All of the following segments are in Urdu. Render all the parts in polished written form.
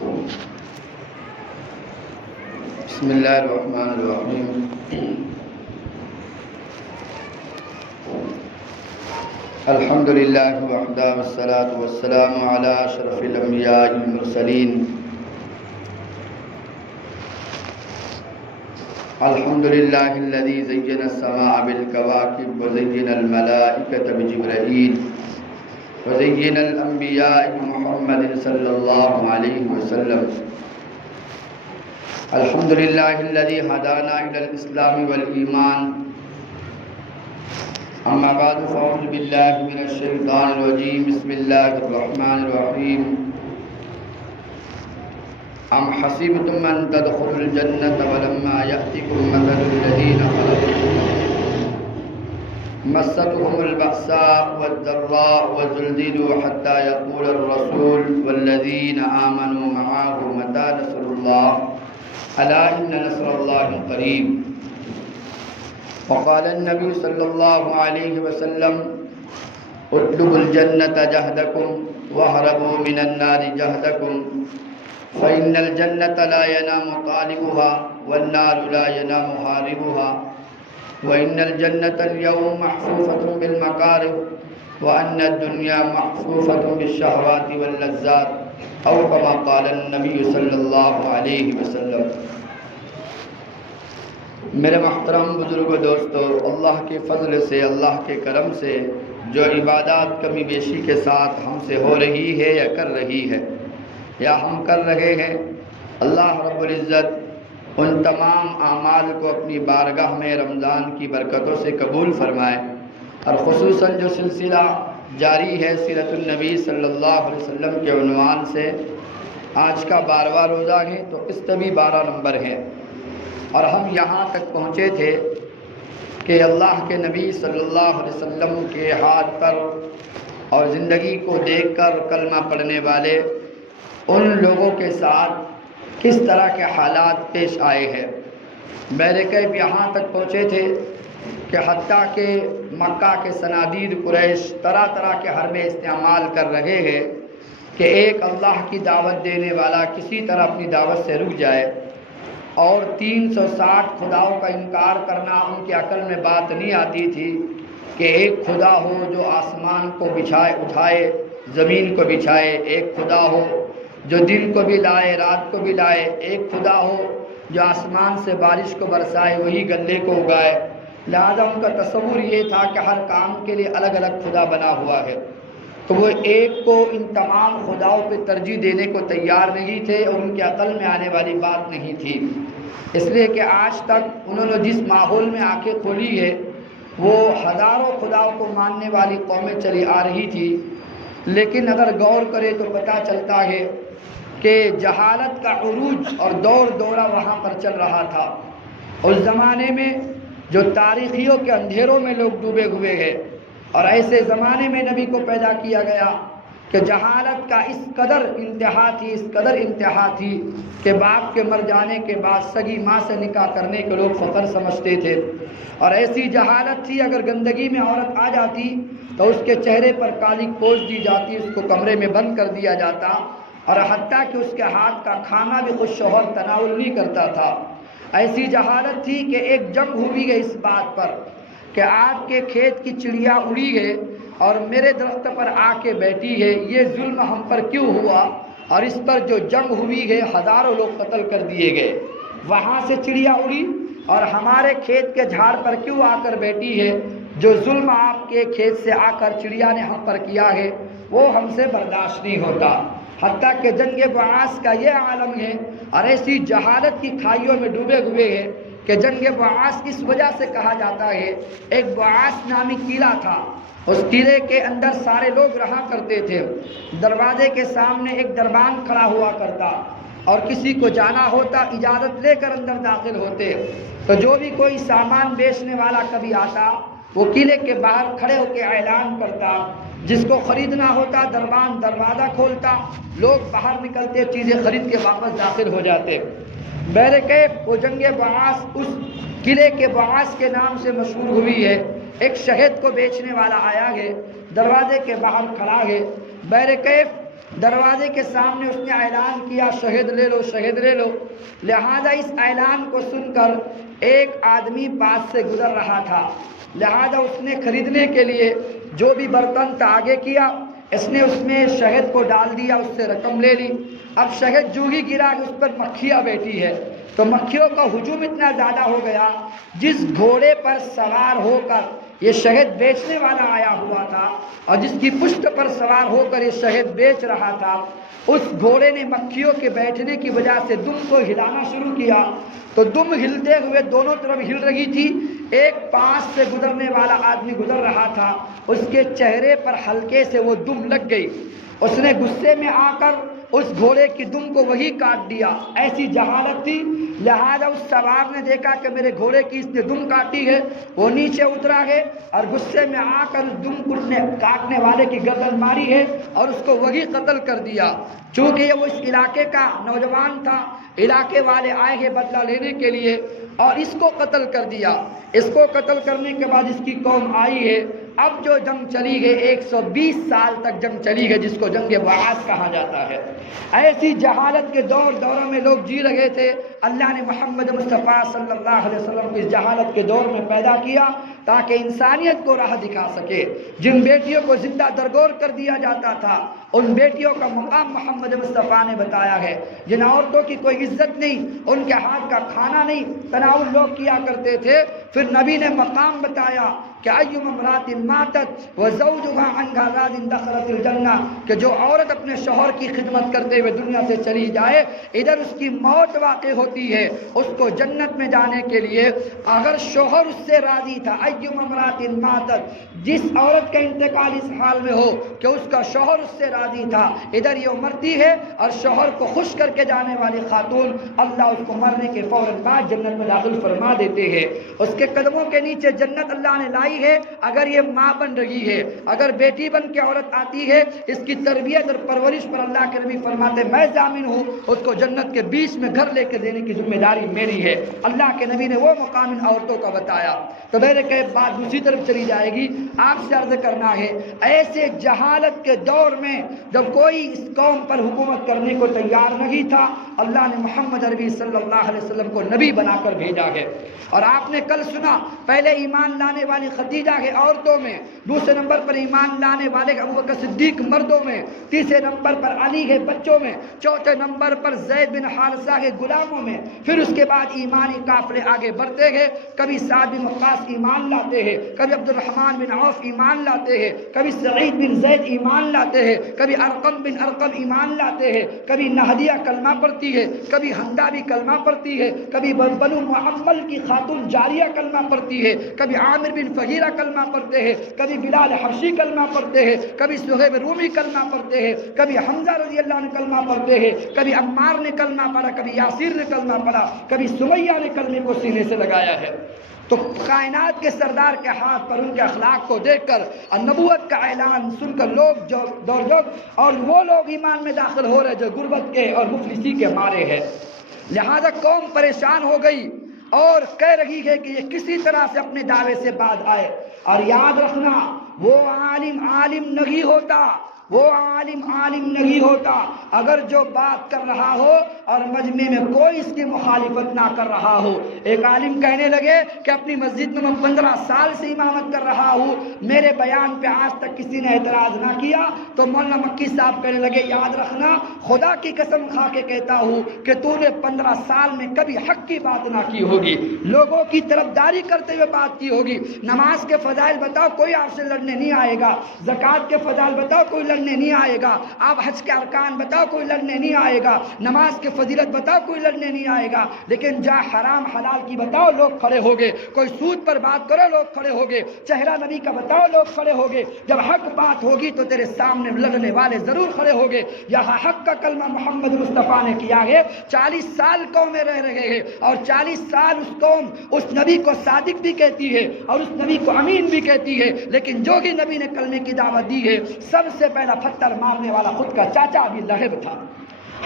بسم اللہ الرحمن الرحیم الحمد للہ وحدہ والصلاة والسلام علی اشرف الانبیاء المرسلین الحمد للہ الذی زین السماء بالکواکب وزین الملائکة بجبرائیل وزین الانبیاء محمد صلی اللہ علیہ وسلم الحمد للہ الذی ہدانا الی الاسلام والایمان اما بعد فاعوذ باللہ من الشیطان الرجیم بسم اللہ الرحمن الرحیم ام حسبتم ان تدخلوا الجنة ولما یأتکم مثل الذین خلوا مستهم البأساء والضراء وزلزلوا حتى يقول الرسول والذين آمنوا معه متى نصر الله ألا إن نصر الله قريب وقال النبي صلى الله عليه وسلم اطلبوا الجنة جهدكم واهربوا من النار جهدكم فإن الجنة لا ينام طالبها والنار لا ينام هاربها وإن الجنة اليوم محفوفة بالمكاره وأن الدنيا محفوفة بالشهوات واللذات أو كما قال النبي صلی اللہ علیہ وسلم۔ میرے محترم بزرگ و دوستو، اللہ کے فضل سے، اللہ کے کرم سے جو عبادات کمی بیشی کے ساتھ ہم سے ہو رہی ہے یا کر رہی ہے یا ہم کر رہے ہیں، اللہ رب العزت ان تمام اعمال کو اپنی بارگاہ میں رمضان کی برکتوں سے قبول فرمائے، اور خصوصاً جو سلسلہ جاری ہے سیرت النبی صلی اللہ علیہ وسلم کے عنوان سے، آج کا 12واں روزہ ہے تو اس سے بھی 12 نمبر ہے، اور ہم یہاں تک پہنچے تھے کہ اللہ کے نبی صلی اللہ علیہ وسلم کے ہاتھ پر اور زندگی کو دیکھ کر کلمہ پڑھنے والے ان لوگوں کے ساتھ کس طرح کے حالات پیش آئے ہیں۔ میرے کیف یہاں تک پہنچے تھے کہ حتیٰ کہ مکہ کے صنادید قریش طرح طرح کے حربے استعمال کر رہے ہیں کہ ایک اللہ کی دعوت دینے والا کسی طرح اپنی دعوت سے رک جائے، اور 360 خداؤں کا انکار کرنا ان کی عقل میں بات نہیں آتی تھی کہ ایک خدا ہو جو آسمان کو بچھائے اٹھائے، زمین کو بچھائے، ایک خدا ہو جو دن کو بھی لائے رات کو بھی لائے، ایک خدا ہو جو آسمان سے بارش کو برسائے وہی گلے کو اگائے۔ لہذا ان کا تصور یہ تھا کہ ہر کام کے لیے الگ الگ خدا بنا ہوا ہے، تو وہ ایک کو ان تمام خداؤں پہ ترجیح دینے کو تیار نہیں تھے، اور ان کے عقل میں آنے والی بات نہیں تھی، اس لیے کہ آج تک انہوں نے جس ماحول میں آنکھیں کھولی ہے وہ ہزاروں خداؤں کو ماننے والی قومیں چلی آ رہی تھی، لیکن اگر غور کرے تو پتہ چلتا ہے کہ جہالت کا عروج اور دور دورہ وہاں پر چل رہا تھا۔ اس زمانے میں جو تاریخیوں کے اندھیروں میں لوگ ڈوبے ہوئے ہیں، اور ایسے زمانے میں نبی کو پیدا کیا گیا کہ جہالت کا اس قدر انتہا تھی کہ باپ کے مر جانے کے بعد سگی ماں سے نکاح کرنے کے لوگ فخر سمجھتے تھے، اور ایسی جہالت تھی اگر گندگی میں عورت آ جاتی تو اس کے چہرے پر کالی پوش دی جاتی، اس کو کمرے میں بند کر دیا جاتا، اور حتیٰ کہ اس کے ہاتھ کا کھانا بھی خود شوہر تناول نہیں کرتا تھا۔ ایسی جہالت تھی کہ ایک جنگ ہوئی ہے اس بات پر کہ آپ کے کھیت کی چڑیا اڑی ہے اور میرے درخت پر آ کے بیٹھی ہے، یہ ظلم ہم پر کیوں ہوا؟ اور اس پر جو جنگ ہوئی ہے ہزاروں لوگ قتل کر دیے گئے۔ وہاں سے چڑیا اڑی اور ہمارے کھیت کے جھاڑ پر کیوں آ کر بیٹھی ہے؟ جو ظلم آپ کے کھیت سے آ کر چڑیا نے ہم پر کیا ہے وہ ہم سے برداشت نہیں ہوتا۔ حتیٰ کہ جنگ بعاث کا یہ عالم ہے، اور ایسی جہالت کی کھائیوں میں ڈوبے ہوئے ہیں کہ جنگ بعاث اس وجہ سے کہا جاتا ہے، ایک بعاث نامی قلعہ تھا، اس قلعے کے اندر سارے لوگ رہا کرتے تھے، دروازے کے سامنے ایک دربان کھڑا ہوا کرتا، اور کسی کو جانا ہوتا اجازت لے کر اندر داخل ہوتے، تو جو بھی کوئی سامان بیچنے والا کبھی آتا وہ قلعے کے باہر کھڑے ہو کے اعلان کرتا، جس کو خریدنا ہوتا دربان دروازہ کھولتا، لوگ باہر نکلتے چیزیں خرید کے واپس داخل ہو جاتے۔ بہرکیف وہ جنگ بعاث اس قلعے کے بعاث کے نام سے مشہور ہوئی ہے۔ ایک شہد کو بیچنے والا آیا ہے، دروازے کے باہر کھڑا ہے، بہرکیف دروازے کے سامنے اس نے اعلان کیا شہد لے لو شہد لے لو۔ لہذا اس اعلان کو سن کر ایک آدمی پاس سے گزر رہا تھا، لہذا اس نے خریدنے کے لیے جو بھی برتن تھا آگے کیا، اس نے اس میں شہد کو ڈال دیا، اس سے رقم لے لی۔ اب شہد جو ہی گرا کہ اس پر مکھیاں بیٹھی ہے، تو مکھیوں کا ہجوم اتنا زیادہ ہو گیا، جس گھوڑے پر سوار ہو کر یہ شہد بیچنے والا آیا ہوا تھا اور جس کی پشت پر سوار ہو کر یہ شہد بیچ رہا تھا، اس گھوڑے نے مکھیوں کے بیٹھنے کی وجہ سے دم کو ہلانا شروع کیا، تو دم ہلتے ہوئے دونوں طرف ہل رہی تھی۔ ایک پاس سے گزرنے والا آدمی گزر رہا تھا، اس کے چہرے پر ہلکے سے وہ دم لگ گئی، اس نے غصے میں آ کر اس گھوڑے کی دم کو وہی کاٹ دیا۔ ایسی جہالت تھی، لہذا اس سوار نے دیکھا کہ میرے گھوڑے کی اس نے دم کاٹی ہے، وہ نیچے اترا ہے اور غصے میں آ کر اس دم کو کاٹنے والے کی گردن ماری ہے اور اس کو وہی قتل کر دیا۔ چونکہ وہ اس علاقے کا نوجوان تھا، علاقے والے آئے ہیں بدلہ لینے کے لیے اور اس کو قتل کر دیا۔ اس کو قتل کرنے کے بعد اس کی قوم آئی ہے۔ اب جو جنگ چلی ہے 120 سال تک جنگ چلی ہے، جس کو جنگ بعاث کہا جاتا ہے۔ ایسی جہالت کے دوروں میں لوگ جی رہے تھے، اللہ نے محمد مصطفیٰ صلی اللہ علیہ وسلم کو اس جہالت کے دور میں پیدا کیا تاکہ انسانیت کو راہ دکھا سکے۔ جن بیٹیوں کو زندہ درگور کر دیا جاتا تھا، ان بیٹیوں کا مقام محمد مصطفیٰ نے بتایا ہے۔ جن عورتوں کی کوئی عزت نہیں، ان کے ہاتھ کا کھانا نہیں تناول لوگ کیا کرتے تھے، پھر نبی نے مقام بتایا کہ ایّم امرأۃ ماتت وزوجها عنها راض دخلت الجنہ، کہ جو عورت اپنے شوہر کی خدمت کرتے ہوئے دنیا سے چلی جائے، ادھر اس کی موت واقع ہوتی ہے، اس کو جنت میں جانے کے لیے اگر شوہر اس سے راضی تھا، ایّم امرأۃ ماتت، جس عورت کا انتقال اس حال میں ہو کہ اس کا شوہر اس سے راضی تھا، ادھر یہ مرتی ہے اور شوہر کو خوش کر کے جانے والی خاتون، اللہ اس کو مرنے کے فوراً بعد جنت میں داخل فرما دیتے ہیں۔ اس کے قدموں کے نیچے جنت اللہ نے لائی ہے۔ اگر یہ ماں بن رہی ہے، اگر بیٹی بن کے عورت آتی ہے، اس کی تربیت اور پرورش پر اللہ کے نبی فرماتے میں ضامن ہوں، اس کو جنت کے بیچ میں گھر لے کے دینے کی ذمہ داری میری ہے۔ اللہ کے نبی نے وہ مقام ان عورتوں کا بتایا۔ تو میرے کہ بات دوسری طرف چلی جائے گی، آپ سے عرض کرنا ہے، ایسے جہالت کے دور میں جب کوئی اس قوم پر حکومت کرنے کو تیار نہیں تھا، اللہ نے محمد عربی صلی اللہ علیہ وسلم کو نبی بنا کر بھیجا ہے۔ اور آپ نے کل سنا، پہلے ایمان لانے والی خدیجہ ہے عورتوں میں، دوسرے نمبر پر ایمان لانے والے ابوبکر صدیق مردوں میں، تیسرے نمبر پر علی ہے بچوں میں، چوتھے نمبر پر زید بن حارثہ ہے غلاموں میں۔ پھر اس کے بعد ایمانی قافلے آگے بڑھتے ہیں، کبھی سعد بن وقاص ایمان لاتے ہیں، کبھی عبد الرحمن بن عوف ایمان لاتے ہیں، کبھی سعید بن زید ایمان لاتے ہیں، کبھی ارقم بن ارقم ایمان لاتے ہیں، کبھی نہدیہ کلمہ پڑھتی ہے، کبھی حمدہ بھی کلمہ پڑھتی ہے، کبھی بنو معمل کی خاتون جاریہ کلمہ پڑھتی ہے، کبھی عامر بن فہیرہ کلمہ پڑھتے ہیں، کبھی بلال حبشی کلمہ پڑھتے ہیں، کبھی صہیب رومی کلمہ پڑھتے ہیں، کبھی حمزہ رضی اللہ عنہ کلمہ پڑھتے ہیں، کبھی عمار نے کلمہ پڑھا، کبھی یاسر نے کلمہ پڑھا، کبھی سمیہ نے کلمے کو سینے سے لگایا ہے۔ تو کائنات کے سردار کے ہاتھ پر ان کے اخلاق کو دیکھ کر اور نبوت کا اعلان سن کر لوگ دور جوگ اور وہ لوگ ایمان میں داخل ہو رہے جو غربت کے اور مفلسی کے مارے ہیں۔ لہذا قوم پریشان ہو گئی اور کہہ رہی ہے کہ یہ کسی طرح سے اپنے دعوے سے باز آئے۔ اور یاد رکھنا، وہ عالم نہیں ہوتا، وہ عالم نہیں ہوتا اگر جو بات کر رہا ہو اور مجمع میں کوئی اس کی مخالفت نہ کر رہا ہو۔ ایک عالم کہنے لگے کہ اپنی مسجد میں 15 سال سے امامت کر رہا ہوں، میرے بیان پہ آج تک کسی نے اعتراض نہ کیا، تو مولانا مکی صاحب کہنے لگے یاد رکھنا، خدا کی قسم کھا کے کہتا ہوں کہ تو نے 15 سال میں کبھی حق کی بات نہ کی ہوگی، لوگوں کی طرفداری کرتے ہوئے بات کی ہوگی۔ نماز کے فضائل بتاؤ، کوئی آپ سے لڑنے نہیں آئے گا، زکوٰۃ کے فضائل بتاؤ، کوئی لڑنے نہیں آئے گا، آپ حج کے ارکان بتاؤ، کوئی لڑنے نہیں آئے گا، نماز کی فضیلت بتاؤ، کوئی لڑنے نہیں آئے گا، لیکن جہاں حرام حلال کی بتاؤ لوگ کھڑے ہوگے، کوئی سود پر بات کرو لوگ کھڑے ہوگے، چہرہ نبی کا بتاؤ لوگ کھڑے ہوگے، جب حق بات ہوگی تو تیرے سامنے لڑنے والے ضرور کھڑے ہوگے۔ یہاں حق کا کلمہ محمد مصطفیٰ نے کیا ہے، 40 سال قومیں رہ رہے ہیں اور 40 سال اس قوم اس نبی کو صادق بھی کہتی ہے اور اس نبی کو امین بھی کہتی ہے، لیکن جو بھی نبی نے کلمے کی دعوت دی ہے، سب سے پہلا پتھر مارنے والا خود کا چاچا ابی لہب تھا۔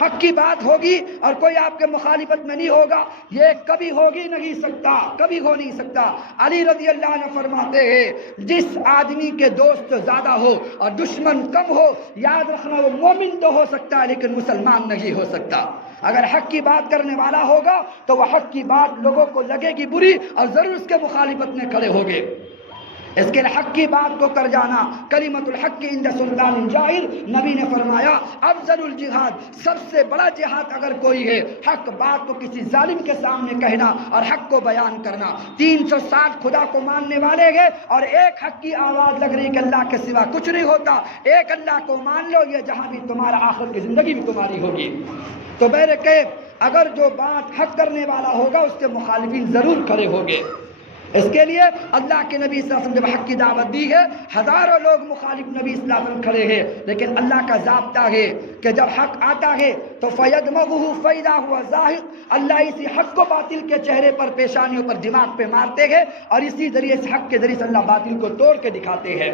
حق کی بات ہوگی اور کوئی آپ کے مخالفت میں نہیں ہوگا، یہ کبھی ہوگی نہیں سکتا، کبھی ہو نہیں سکتا۔ علی رضی اللہ عنہ فرماتے ہیں جس آدمی کے دوست زیادہ ہو اور دشمن کم ہو، یاد رکھنا وہ مومن تو ہو سکتا ہے لیکن مسلمان نہیں ہو سکتا۔ اگر حق کی بات کرنے والا ہوگا تو وہ حق کی بات لوگوں کو لگے گی بری اور ضرور اس کے مخالفت میں کھڑے ہوگے۔ اس کے حق کی بات کو کر جانا، کلمۃ الحق عند سلطان جائر، نبی نے فرمایا افضل الجہاد، سب سے بڑا جہاد اگر کوئی ہے حق بات کو کسی ظالم کے سامنے کہنا اور حق کو بیان کرنا۔ 360 خدا کو ماننے والے گے اور ایک حق کی آواز لگ رہی کہ اللہ کے سوا کچھ نہیں ہوتا، ایک اللہ کو مان لو، یہ جہاں بھی تمہارا آخر کی زندگی بھی تمہاری ہوگی۔ تو بہرکیف اگر جو بات حق کرنے والا ہوگا اس کے مخالفین ضرور کھڑے ہوگے۔ اس کے لیے اللہ کے نبی صلی اللہ علیہ وسلم جب حق کی دعوت دی ہے، ہزاروں لوگ مخالف نبی صلی اللہ علیہ وسلم کھڑے ہیں، لیکن اللہ کا ضابطہ ہے کہ جب حق آتا ہے تو فَيَدْمَغُهُ فَإِذَا هُوَ زَاهِقٌ، اللہ اسی حق کو باطل کے چہرے پر، پیشانیوں پر، دماغ پہ مارتے ہیں اور اسی ذریعے سے حق کے ذریعے سے اللہ باطل کو توڑ کے دکھاتے ہیں۔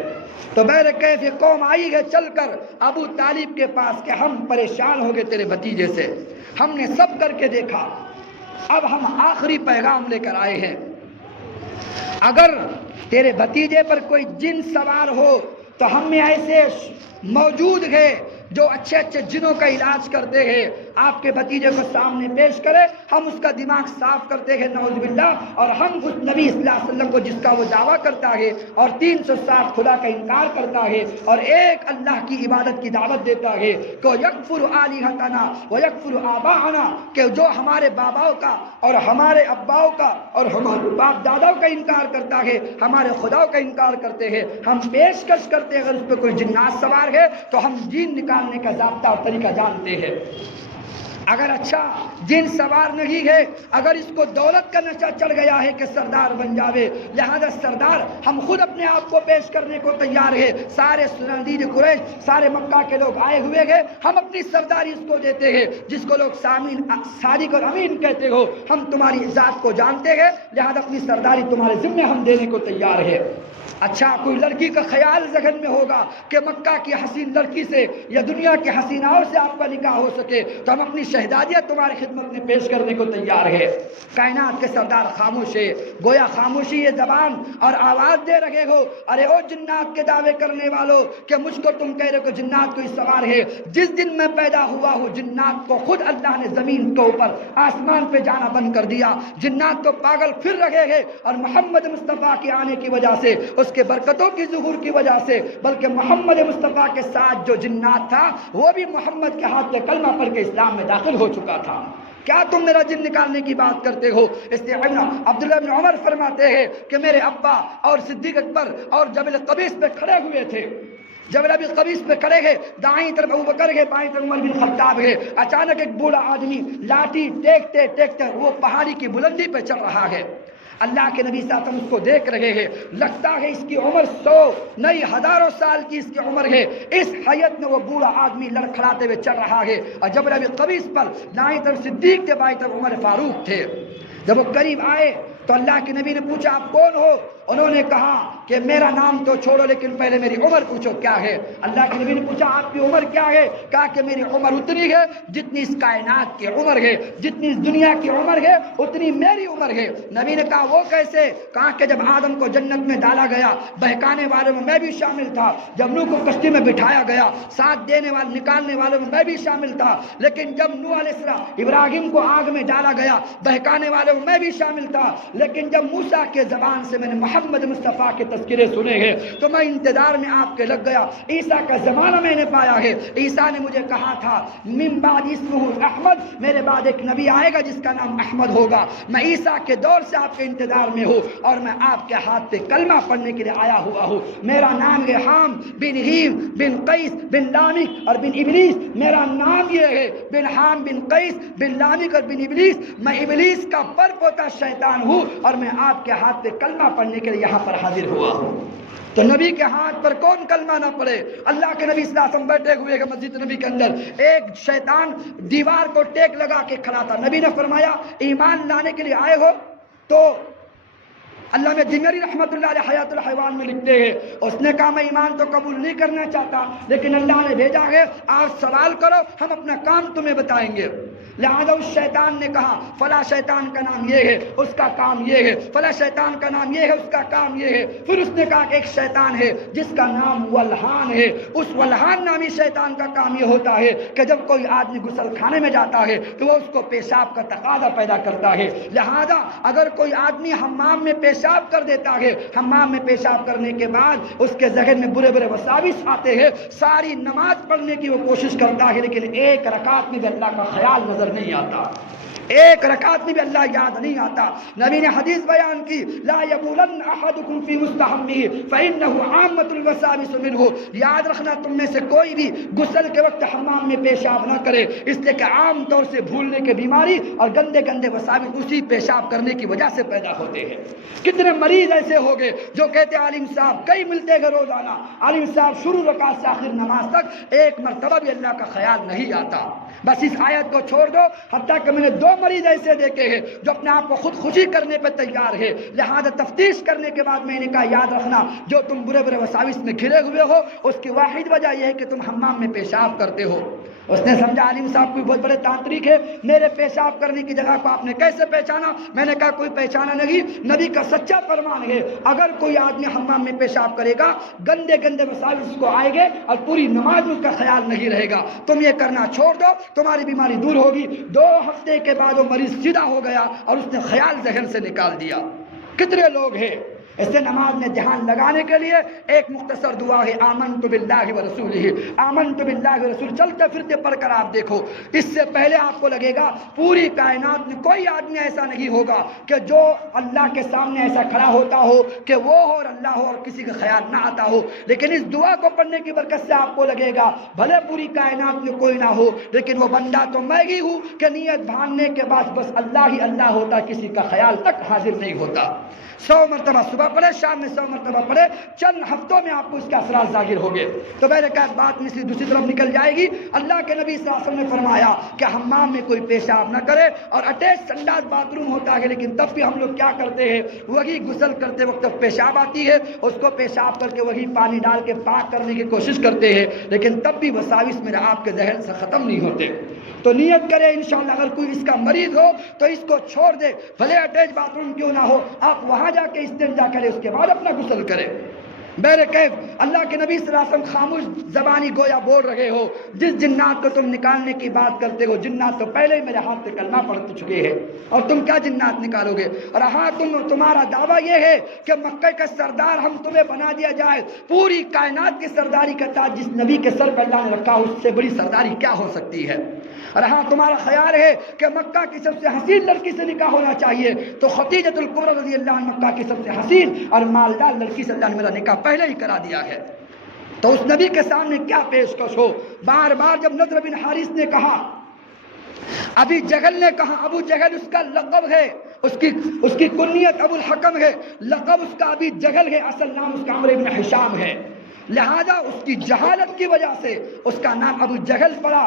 تو بہرکیف یہ قوم آئی ہے چل کر ابو طالب کے پاس کہ ہم پریشان ہو گئے تیرے بھتیجے سے، ہم نے سب کر کے دیکھا، اب ہم آخری پیغام لے کر آئے ہیں، اگر تیرے بھتیجے پر کوئی جن سوار ہو تو ہم میں ایسے موجود ہے جو اچھے اچھے جنوں کا علاج کرتے ہیں، آپ کے بھتیجے کو سامنے پیش کرے، ہم اس کا دماغ صاف کرتے ہیں نعوذ باللہ، اور ہم اس نبی صلی اللہ علیہ وسلم کو جس کا وہ دعویٰ کرتا ہے اور 360 خدا کا انکار کرتا ہے اور ایک اللہ کی عبادت کی دعوت دیتا ہے کہ یکفر آلہتنا ویکفر آباءنا، کہ جو ہمارے باباؤں کا اور ہمارے اباؤں کا اور ہمارے باپ داداؤں کا انکار کرتا ہے، ہمارے خداؤں کا انکار کرتے ہیں، ہم پیشکش کرتے ہیں اگر اس پہ کوئی جنات سوار ہے تو ہم جن نکالنے کا ضابطہ اور طریقہ جانتے ہیں۔ اگر اچھا جن سوار نہیں ہے، اگر اس کو دولت کا نشہ چڑھ گیا ہے کہ سردار بن جاوے، لہذا سردار ہم خود اپنے آپ کو پیش کرنے کو تیار ہے، سارے سنادید قریش، سارے مکہ کے لوگ آئے ہوئے ہیں، ہم اپنی سرداری اس کو دیتے ہیں جس کو لوگ صادق اور امین کہتے ہو، ہم تمہاری ذات کو جانتے ہیں، لہذا اپنی سرداری تمہارے ذمہ ہم دینے کو تیار ہے۔ اچھا کوئی لڑکی کا خیال ذہن میں ہوگا کہ مکہ کی حسین لڑکی سے یا دنیا کے حسیناؤں سے آپ کا نکاح ہو سکے تو ہم اپنی شہزادیاں تمہاری خدمت میں پیش کرنے کو تیار ہے۔ کائنات کے سردار خاموش ہے، گویا خاموشی یہ زبان اور آواز دے رہے ہو، ارے او جنات کے دعوے کرنے والوں کہ مجھ کو تم کہہ رہے ہو کہ جنات کوئی سوار ہے، جس دن میں پیدا ہوا ہوں جنات کو خود اللہ نے زمین کے اوپر آسمان پہ جانا بند کر دیا، جنات تو پاگل پھر رہے ہیں اور محمد مصطفیٰ کے آنے کی وجہ سے، اس کے برکتوں کی ظہور کی وجہ سے، بلکہ محمد مصطفیٰ کے ساتھ جو جنات تھا وہ بھی محمد کے ہاتھ سے کلمہ پڑھ کے اسلام میں داخل ہو چکا تھا۔ کیا تم میرا جن نکالنے کی بات کرتے ہو؟ اس لیے عبداللہ بن عمر فرماتے ہیں کہ میرے ابا اور صدیق اکبر اور جبل قبیس پہ کھڑے ہوئے تھے، جبل ابی قبیس پہ کھڑے گئے، دائیں طرف ابوبکر ہے، بائیں طرف عمر بن خطاب ہے، اچانک ایک بوڑھا آدمی لاٹھی ٹیکتے ٹیکتے وہ پہاڑی کی بلندی پہ چڑھ رہا ہے، اللہ کے نبی صلی اللہ علیہ وسلم اس کو دیکھ رہے ہیں، لگتا ہے اس کی عمر 100 نہیں ہزاروں سال کی اس کی عمر ہے، اس حیت میں وہ بوڑھا آدمی لڑکھڑاتے ہوئے چل رہا ہے، اور جبل ابی قبیس پر دائیں طرف صدیق تھے، بائیں طرف عمر فاروق تھے۔ جب وہ قریب آئے تو اللہ کے نبی نے پوچھا آپ کون ہو؟ انہوں نے کہا کہ میرا نام تو چھوڑو لیکن پہلے میری عمر پوچھو کیا ہے۔ اللہ کے نبی نے پوچھا آپ کی عمر کیا ہے؟ کہا کہ میری عمر اتنی ہے جتنی اس کائنات کی عمر ہے، جتنی اس دنیا کی عمر ہے اتنی میری عمر ہے۔ نبی نے کہا وہ کیسے؟ کہا کہ جب آدم کو جنت میں ڈالا گیا بہکانے والوں میں بھی شامل تھا، جب نوح کو کشتی میں بٹھایا گیا ساتھ دینے والے نکالنے والوں میں بھی شامل تھا، لیکن جب نوح علیہ السلام ابراہیم کو آگ میں ڈالا گیا بہکانے والوں میں بھی شامل تھا، لیکن جب موسیٰ کے زبان سے میں نے محمد مصطفیٰ کے تذکرے سنے ہیں تو میں انتظار میں آپ کے لگ گیا۔ عیسیٰ کا زمانہ میں نے پایا ہے، عیسیٰ نے مجھے کہا تھا من بعد اسمہ احمد، میرے بعد ایک نبی آئے گا جس کا نام احمد ہوگا، میں عیسیٰ کے دور سے آپ کے انتظار میں ہوں اور میں آپ کے ہاتھ پہ کلمہ پڑھنے کے لیے آیا ہوا ہوں۔ میرا نام ہے حام بن ہیم بن قیس بن لامک اور بن ابلیس، میرا نام یہ ہے بن حام بن قیس بن لامک اور بن ابلیس، میں ابلیس کا پر پوتا شیطان ہوں اور میں آپ کے ہاتھ پہ کلمہ پڑھنے کے لیے یہاں پر حاضر ہوا ہوں۔ تو نبی کے ہاتھ پر کون کلمہ نہ پڑے؟ اللہ کے نبی صلی اللہ علیہ وسلم بیٹھے ہوئے کہ مسجد نبی کے اندر ایک شیطان دیوار کو ٹیک لگا کے کھڑا تھا۔ نبی نے فرمایا ایمان لانے کے لیے آئے ہو تو علامہ دمری رحمۃ اللہ علیہ حیات الحیوان میں لکھتے ہیں، اس نے کہا میں ایمان تو قبول نہیں کرنا چاہتا، لیکن اللہ نے بھیجا ہے آپ سوال کرو، ہم اپنا کام تمہیں بتائیں گے۔ لہذا اس شیطان نے کہا فلاں شیطان کا نام یہ ہے، اس کا کام یہ ہے، فلاں شیطان کا نام یہ ہے، اس کا کام یہ ہے۔ پھر اس نے کہا کہ ایک شیطان ہے جس کا نام ولحان ہے، اس ولحان نامی شیطان کا کام یہ ہوتا ہے کہ جب کوئی آدمی غسل خانے میں جاتا ہے تو وہ اس کو پیشاب کا تقاضا پیدا کرتا ہے، لہذا اگر کوئی آدمی حمام میں پیشاب کر دیتا ہے، حمام میں پیشاب کرنے کے بعد اس کے ذہن میں برے برے وساوس آتے ہیں، ساری نماز پڑھنے کی وہ کوشش کرتا ہے لیکن ایک رکعت میں بھی اللہ کا خیال نظر نہیں آتا، ایک رکعت میں بھی اللہ یاد نہیں آتا۔ نبی نے حدیث بیان کی لا یبولن احدکم فی مستحمہ فانہ عامۃ الوساوس منہ، یاد رکھنا تم میں سے کوئی بھی غسل کے وقت حمام میں پیشاب نہ کرے، اس لیے کہ عام طور سے بھولنے کی بیماری اور گندے گندے وساوس اسی پیشاب کرنے کی وجہ سے پیدا ہوتے ہیں۔ کتنے مریض ایسے ہو گئے جو کہتے عالم صاحب کئی ملتے گئے روزانہ، عالم صاحب شروع رکعت سے آخر نماز تک ایک مرتبہ بھی اللہ کا خیال نہیں آتا، بس اس آیت کو چھوڑ دو۔ حتیٰ کہ میں نے 2 مریض ایسے دیکھے ہیں جو اپنے آپ کو خود خوشی کرنے پہ تیار ہے، لہذا تفتیش کرنے کے بعد میں نے کہا یاد رکھنا جو تم برے برے وساوس میں گھرے ہوئے ہو اس کی واحد وجہ یہ ہے کہ تم حمام میں پیشاب کرتے ہو۔ اس نے سمجھا عالم صاحب کوئی بہت بڑے تانترک ہے، میرے پیشاب کرنے کی جگہ کو آپ نے کیسے پہچانا؟ میں نے کہا کوئی پہچانا نہیں، نبی کا سچا فرمان ہے اگر کوئی آدمی حمام میں پیشاب کرے گا گندے گندے وساوس اس کو آئے گے اور پوری نماز میں اس کا خیال نہیں رہے گا، تم یہ کرنا چھوڑ دو تمہاری بیماری دور ہوگی۔ 2 ہفتے کے بعد وہ مریض سیدھا ہو گیا اور اس نے خیال ذہن سے نکال دیا۔ کتنے لوگ ہیں اسے نماز میں دھیان لگانے کے لیے ایک مختصر دعا ہے آمنت باللہ ورسولہ، آمنت باللہ ورسولہ، چلتے پھرتے پڑھ کر آپ دیکھو، اس سے پہلے آپ کو لگے گا پوری کائنات میں کوئی آدمی ایسا نہیں ہوگا کہ جو اللہ کے سامنے ایسا کھڑا ہوتا ہو کہ وہ ہو اور اللہ ہو اور کسی کا خیال نہ آتا ہو، لیکن اس دعا کو پڑھنے کی برکت سے آپ کو لگے گا بھلے پوری کائنات میں کوئی نہ ہو لیکن وہ بندہ تو میں ہی ہوں کہ نیت باندھنے کے بعد بس اللہ ہی اللہ ہوتا، کسی کا خیال تک حاضر نہیں ہوتا۔ 100 مرتبہ صبح پڑھے، شام میں 100 مرتبہ پڑھے، چند ہفتوں میں آپ کو اس کے اثرات ظاہر ہو گئے۔ تو میں نے کہا بات میں سے دوسری طرف نکل جائے گی، اللہ کے نبی صلی اللہ علیہ وسلم نے فرمایا کہ حمام میں کوئی پیشاب نہ کرے، اور اٹیچ سنڈاس باتھ روم ہوتا ہے لیکن تب بھی ہم لوگ کیا کرتے ہیں، وہی غسل کرتے وقت پیشاب آتی ہے اس کو پیشاب کر کے وہی پانی ڈال کے پاک کرنے کی کوشش کرتے ہیں، لیکن تب بھی وساوس میرے آپ کے ذہن سے ختم نہیں ہوتے۔ تو نیت کرے انشاءاللہ اگر کوئی اس کا مریض ہو تو اس کو چھوڑ دے، بھلے اٹیچ باتھ روم کیوں نہ ہو، آپ وہاں جا کے استنجا کرے، اس کے بعد اپنا غسل کرے۔ میرے کیف اللہ کے نبی صلی اللہ علیہ وسلم خاموش زبانی گویا بول رہے ہو، جس جنات کو تم نکالنے کی بات کرتے ہو جنات تو پہلے ہی میرے ہاتھ سے کلمہ پڑھ چکے ہیں، اور تم کیا جنات نکالو گے؟ اور ہاں تمہارا دعویٰ یہ ہے کہ مکہ کا سردار ہم تمہیں بنا دیا جائے، پوری کائنات کی سرداری کا تاج جس نبی کے سر پر اللہ نے رکھا اس سے بڑی سرداری کیا ہو سکتی ہے؟ اور ہاں تمہارا خیال ہے کہ مکہ کی سب سے حسین لڑکی سے نکاح ہونا چاہیے، تو خدیجۃ الکبریٰ رضی اللہ عنہ مکہ کی سب سے حسین اور مالدار لڑکی سے اللہ نے میرا نکاح پہلے ہی کرا دیا ہے۔ تو اس نبی کے سامنے کیا پیشکش ہو؟ بار بار جب نضر بن حارث نے کہا، ابھی جہل نے کہا، ابو جہل اس کا لقب ہے، اس کی کنیت ابو الحکم ہے، لقب اس کا ابھی جہل ہے، اصل نام اس کا عمرو بن حشام ہے، لہذا اس کی جہالت کی وجہ سے اس کا نام ابو جہل پڑا۔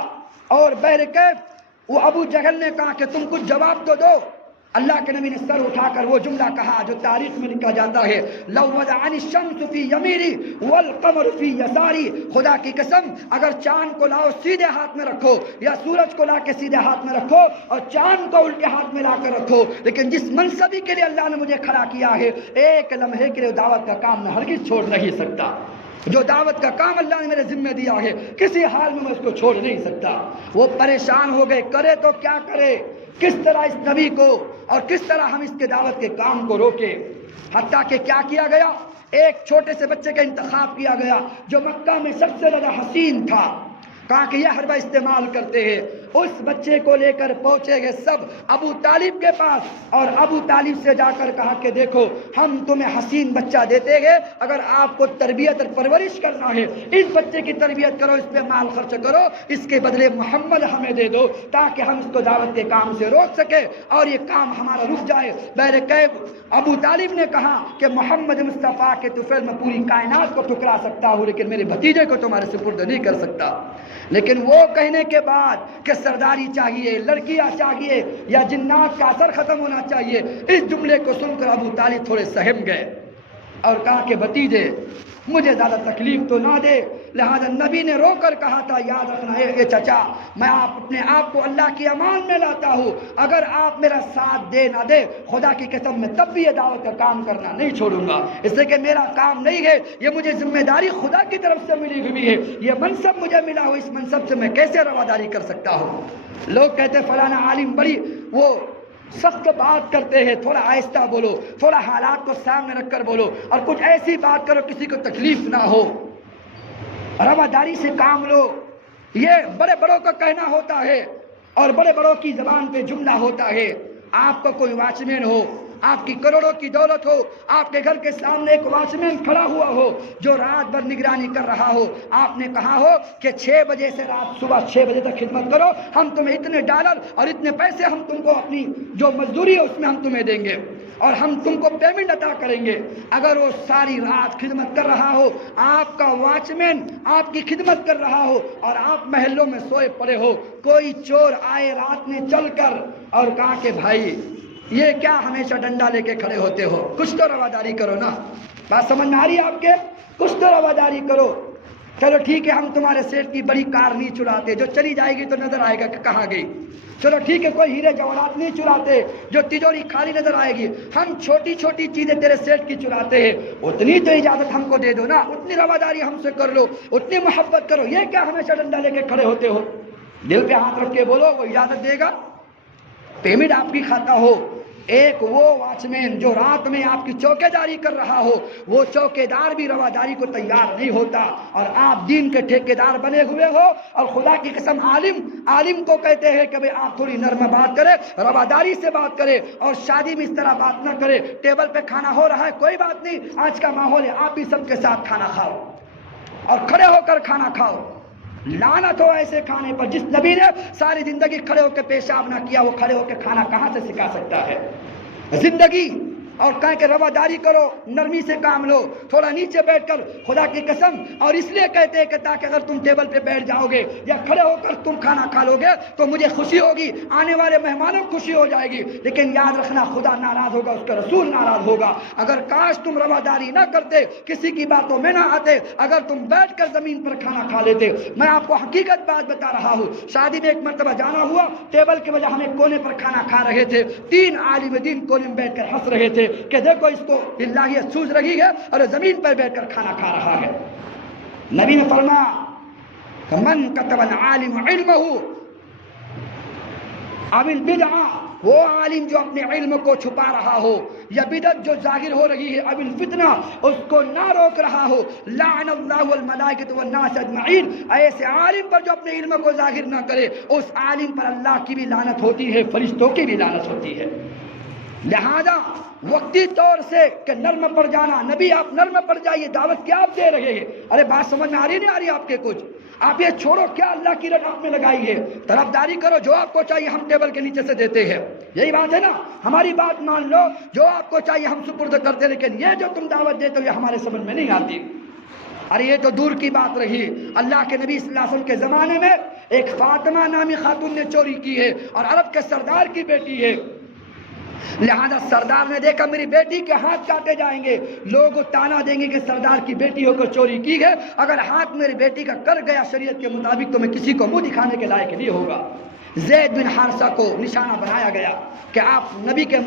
اور بہرکیف وہ ابو جہل نے کہا کہ تم کچھ جواب تو دو۔ اللہ کے نبی نے سر اٹھا کر وہ جملہ کہا جو تاریخ میں لکھا جاتا ہے، لو وضعنی الشمس فی یمینی والقمر فی یساری، خدا کی قسم اگر چاند کو لاؤ سیدھے ہاتھ میں رکھو یا سورج کو لا کے سیدھے ہاتھ میں رکھو اور چاند کو الٹے ہاتھ میں لا کر رکھو، لیکن جس منصبی کے لیے اللہ نے مجھے کھڑا کیا ہے ایک لمحے کے لیے دعوت کا کام میں ہرگز چھوڑ نہیں سکتا۔ جو دعوت کا کام اللہ نے میرے ذمہ دیا ہے کسی حال میں اس کو چھوڑ نہیں سکتا۔ وہ پریشان ہو گئے، کرے تو کیا کرے، کس طرح اس نبی کو اور کس طرح ہم اس کے دعوت کے کام کو روکے۔ حتیٰ کہ کیا کیا گیا، ایک چھوٹے سے بچے کا انتخاب کیا گیا جو مکہ میں سب سے زیادہ حسین تھا، کہا کہ یہ حربہ استعمال کرتے ہیں۔ اس بچے کو لے کر پہنچے گئے سب ابو طالب کے پاس، اور ابو طالب سے جا کر کہا کہ دیکھو ہم تمہیں حسین بچہ دیتے ہیں، اگر آپ کو تربیت اور پرورش کرنا ہے اس بچے کی تربیت کرو، اس پہ مال خرچ کرو، اس کے بدلے محمد ہمیں دے دو تاکہ ہم اس کو دعوت کے کام سے روک سکے اور یہ کام ہمارا رک جائے۔ بہرکیف ابو طالب نے کہا کہ محمد مصطفیٰ کے طفیل میں پوری کائنات کو ٹھکرا سکتا ہوں لیکن میرے بھتیجے کو تمہارے سپرد نہیں کر سکتا۔ لیکن وہ کہنے کے بعد کہ سرداری چاہیے، لڑکیاں چاہیے، یا جنات کا اثر ختم ہونا چاہیے؟ اس جملے کو سن کر ابو طالب تھوڑے سہم گئے اور کہا کہ بھتیجے مجھے زیادہ تکلیف تو نہ دے. لہذا نبی نے رو کر کہا تھا یاد رکھنا اے چچا، میں اپنے آپ کو اللہ کی امان میں لاتا ہوں، اگر آپ میرا ساتھ دے نہ دے خدا کی قسم میں تب بھی یہ دعوت کا کام کرنا نہیں چھوڑوں گا، اس لیے کہ میرا کام نہیں ہے، یہ مجھے ذمہ داری خدا کی طرف سے ملی ہوئی ہے، یہ منصب مجھے ملا ہو، اس منصب سے میں کیسے رواداری کر سکتا ہوں؟ لوگ کہتے فلانا عالم بڑی وہ سخت بات کرتے ہیں، تھوڑا آہستہ بولو، تھوڑا حالات کو سامنے رکھ کر بولو، اور کچھ ایسی بات کرو کسی کو تکلیف نہ ہو، رواداری سے کام لو. یہ بڑے بڑوں کا کہنا ہوتا ہے اور بڑے بڑوں کی زبان پہ جملہ ہوتا ہے. آپ کا کوئی واچ مین ہو، آپ کی کروڑوں کی دولت ہو، آپ کے گھر کے سامنے ایک واچ مین کھڑا ہوا ہو جو رات بھر نگرانی کر رہا ہو، آپ نے کہا ہو کہ 6 بجے سے رات صبح 6 بجے تک خدمت کرو، ہم تمہیں اتنے ڈالر اور اتنے پیسے ہم تم کو اپنی جو مزدوری ہے اس میں ہم تمہیں دیں گے اور ہم تم کو پیمنٹ عطا کریں گے. اگر وہ ساری رات خدمت کر رہا ہو، آپ کا واچ مین آپ کی خدمت کر رہا ہو اور آپ محلوں میں سوئے پڑے ہو، کوئی چور آئے رات میں چل کر اور کہا کہ بھائی یہ کیا ہمیشہ ڈنڈا لے کے کھڑے ہوتے ہو، کچھ تو رواداری کرو نا. بات سمجھ میں آ رہی ہے آپ کے؟ کچھ تو رواداری کرو. چلو ٹھیک ہے ہم تمہارے سیٹ کی بڑی کار نہیں چراتے، جو چلی جائے گی تو نظر آئے گا کہ کہاں گئی. چلو ٹھیک ہے کوئی ہیرے جواہرات نہیں چراتے، جو تجوری خالی نظر آئے گی. ہم چھوٹی چھوٹی چیزیں تیرے سیٹ کی چراتے ہیں، اتنی تو اجازت ہم کو دے دو نا، اتنی رواداری ہم سے کر لو، اتنی محبت کرو. یہ کیا ہمیشہ ڈنڈا لے کے کھڑے ہوتے ہو؟ دل پہ ہاتھ رکھ کے بولو وہ اجازت دے گا، پیمنٹ آپ کی کھاتا ہو. ایک وہ واچ مین جو رات میں آپ کی چوکے داری کر رہا ہو، وہ چوکے دار بھی رواداری کو تیار نہیں ہوتا، اور آپ دین کے ٹھیکے دار بنے ہوئے ہو. اور خدا کی قسم عالم کو کہتے ہیں کہ آپ تھوڑی نرم بات کرے، رواداری سے بات کرے، اور شادی میں اس طرح بات نہ کرے. ٹیبل پہ کھانا ہو رہا ہے کوئی بات نہیں، آج کا ماحول ہے، آپ بھی سب کے ساتھ کھانا کھاؤ اور کھڑے ہو کر کھانا کھاؤ. لعنت ہو ایسے کھانے پر. جس نبی نے ساری زندگی کھڑے ہو کے پیشاب نہ کیا، وہ کھڑے ہو کے کھانا کہاں سے سکھا سکتا ہے؟ زندگی اور کہیں کہ رواداری کرو، نرمی سے کام لو، تھوڑا نیچے بیٹھ کر خدا کی قسم. اور اس لیے کہتے ہیں کہ تاکہ اگر تم ٹیبل پہ بیٹھ جاؤ گے یا کھڑے ہو کر تم کھانا کھا لو گے تو مجھے خوشی ہوگی، آنے والے مہمانوں کو خوشی ہو جائے گی، لیکن یاد رکھنا خدا ناراض ہوگا، اس کا رسول ناراض ہوگا. اگر کاش تم رواداری نہ کرتے، کسی کی باتوں میں نہ آتے، اگر تم بیٹھ کر زمین پر کھانا کھا لیتے. میں آپ کو حقیقت بات بتا رہا ہوں، شادی میں ایک مرتبہ جانا ہوا، ٹیبل کے وجہ ہم ایک کونے پر کھانا کھا رہے تھے، 3 عالم دین کونے میں بیٹھ کر ہنس رہے تھے کہ دیکھو اس کو الہیت سوز رہی ہے اور زمین پر بیٹھ کر کھانا کھا رہا ہے. نبی نے فرمایا کہ من کتب العالم علمہ اب البدعہ، وہ عالم جو اپنے علم کو چھپا رہا ہو یا بدعت جو ظاہر ہو رہی ہے، اب الفتنہ اس کو نہ روک رہا ہو، لعن اللہ والملائکۃ والناس اجمعین، ایسے عالم پر جو اپنے علم کو ظاہر نہ کرے، اس عالم پر اللہ کی بھی لعنت ہوتی ہے، فرشتوں کی بھی لعنت ہوتی ہے. لہذا وقتی طور سے کہ نرم پڑ جانا. نبی آپ نرم پڑ جائیے، دعوت کیا آپ دے رہے ہیں؟ ارے بات سمجھ میں آ رہی نہیں آ رہی آپ کے؟ کچھ آپ یہ چھوڑو، کیا اللہ کی رٹ آپ میں لگائی ہے؟ طرفداری کرو، جو آپ کو چاہیے ہم ٹیبل کے نیچے سے دیتے ہیں، یہی بات ہے نا. ہماری بات مان لو، جو آپ کو چاہیے ہم سپرد کرتے، لیکن یہ جو تم دعوت دیتے ہو یہ ہمارے سمجھ میں نہیں آتی. ارے یہ تو دور کی بات رہی، اللہ کے نبی صلی اللہ علیہ وسلم کے زمانے میں ایک فاطمہ نامی خاتون نے چوری کی ہے اور عرب کے سردار کی بیٹی ہے. لہذا سردار نے دیکھا میری بیٹی کے ہاتھ کاٹے جائیں گے، لوگ تانا دیں گے کہ سردار کی بیٹی ہو کر چوری کی ہے، اگر ہاتھ میری بیٹی کا کر گیا شریعت کے مطابق تو میں کسی کو منہ دکھانے کے لائق نہیں ہوگا. زید بن حارثہ کو نشانہ بنایا گیا کہ آپ نبی کے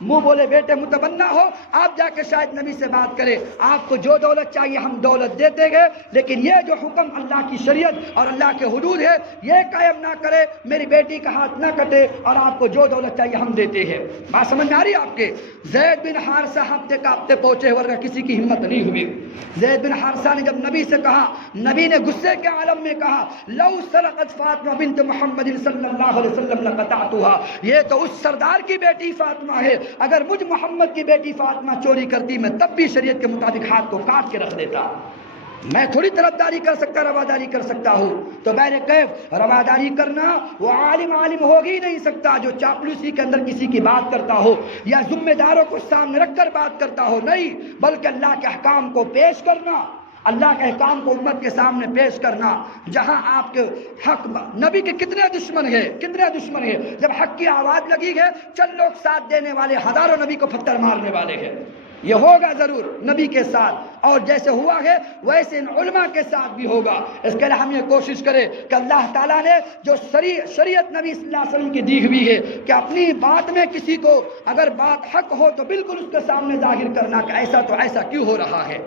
منہ بولے بیٹے متبنہ ہو، آپ جا کے شاید نبی سے بات کرے، آپ کو جو دولت چاہیے ہم دولت دیتے گے، لیکن یہ جو حکم اللہ کی شریعت اور اللہ کے حدود ہے یہ قائم نہ کرے، میری بیٹی کا ہاتھ نہ کٹے، اور آپ کو جو دولت چاہیے ہم دیتے ہیں. بات سمجھ میں آ رہی ہے آپ کے؟ زید بن حارثہ ہفتے کا ہفتے پہنچے، ورنہ کسی کی ہمت نہیں ہوئی. زید بن حارثہ نے جب نبی سے کہا، نبی نے غصے کے عالم میں کہا لو سرقت فاطمہ بنت محمد صلی اللہ علیہ وسلم لقطعتها، یہ تو اس سردار کی بیٹی فاطمہ ہے، اگر مجھ محمد کی بیٹی فاطمہ چوری کرتی میں تب بھی شریعت کے مطابق ہاتھ کو کاٹ کے رکھ دیتا. میں تھوڑی طرفداری کر سکتا، رواداری کر سکتا ہوں. تو بہر کیف رواداری کرنا وہ عالم ہو ہی نہیں سکتا جو چاپلوسی کے اندر کسی کی بات کرتا ہو یا ذمہ داروں کو سامنے رکھ کر بات کرتا ہو، نہیں، بلکہ اللہ کے احکام کو پیش کرنا، اللہ کے احکام کو امت کے سامنے پیش کرنا، جہاں آپ کے حق نبی کے کتنے دشمن ہیں، جب حق کی آواز لگی ہے چند لوگ ساتھ دینے والے، ہزاروں نبی کو پتھر مارنے والے ہیں۔ یہ ہوگا ضرور نبی کے ساتھ، اور جیسے ہوا ہے ویسے ان علماء کے ساتھ بھی ہوگا۔ اس کے لیے ہم یہ کوشش کریں کہ اللہ تعالیٰ نے جو شریعت نبی صلی اللہ علیہ وسلم کی دی ہوئی ہے کہ اپنی بات میں کسی کو اگر بات حق ہو تو بالکل اس کے سامنے ظاہر کرنا کہ ایسا تو ایسا کیوں ہو رہا ہے،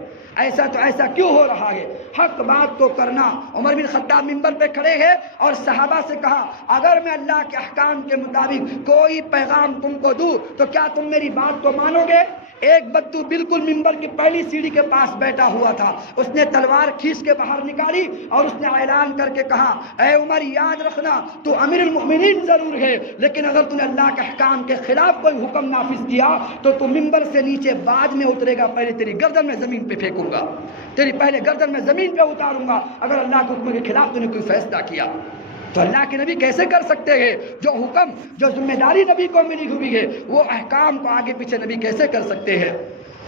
ایسا تو ایسا کیوں ہو رہا ہے، حق بات کو کرنا۔ عمر بن خطاب منبر پہ کھڑے ہیں اور صحابہ سے کہا اگر میں اللہ کے احکام کے مطابق کوئی پیغام تم کو دوں تو کیا تم میری بات کو مانو گے؟ ایک بدو بالکل منبر کی پہلی سیڑھی کے پاس بیٹھا ہوا تھا، اس نے تلوار کھینچ کے باہر نکالی اور اس نے اعلان کر کے کہا اے عمر یاد رکھنا تو امیر المؤمنین ضرور ہے، لیکن اگر تم نے اللہ کے احکام کے خلاف کوئی حکم نافذ کیا تو تم منبر سے نیچے بعد میں اترے گا، پہلے تیری گردن میں زمین پہ پھینکوں گا، تیری پہلے گردن میں زمین پہ اتاروں گا اگر اللہ کے حکم کے خلاف تم نے کوئی فیصلہ کیا۔ تو اللہ کے نبی کیسے کر سکتے ہیں؟ جو حکم، جو ذمہ داری نبی کو ملی ہوئی ہے وہ احکام کو آگے پیچھے نبی کیسے کر سکتے ہیں؟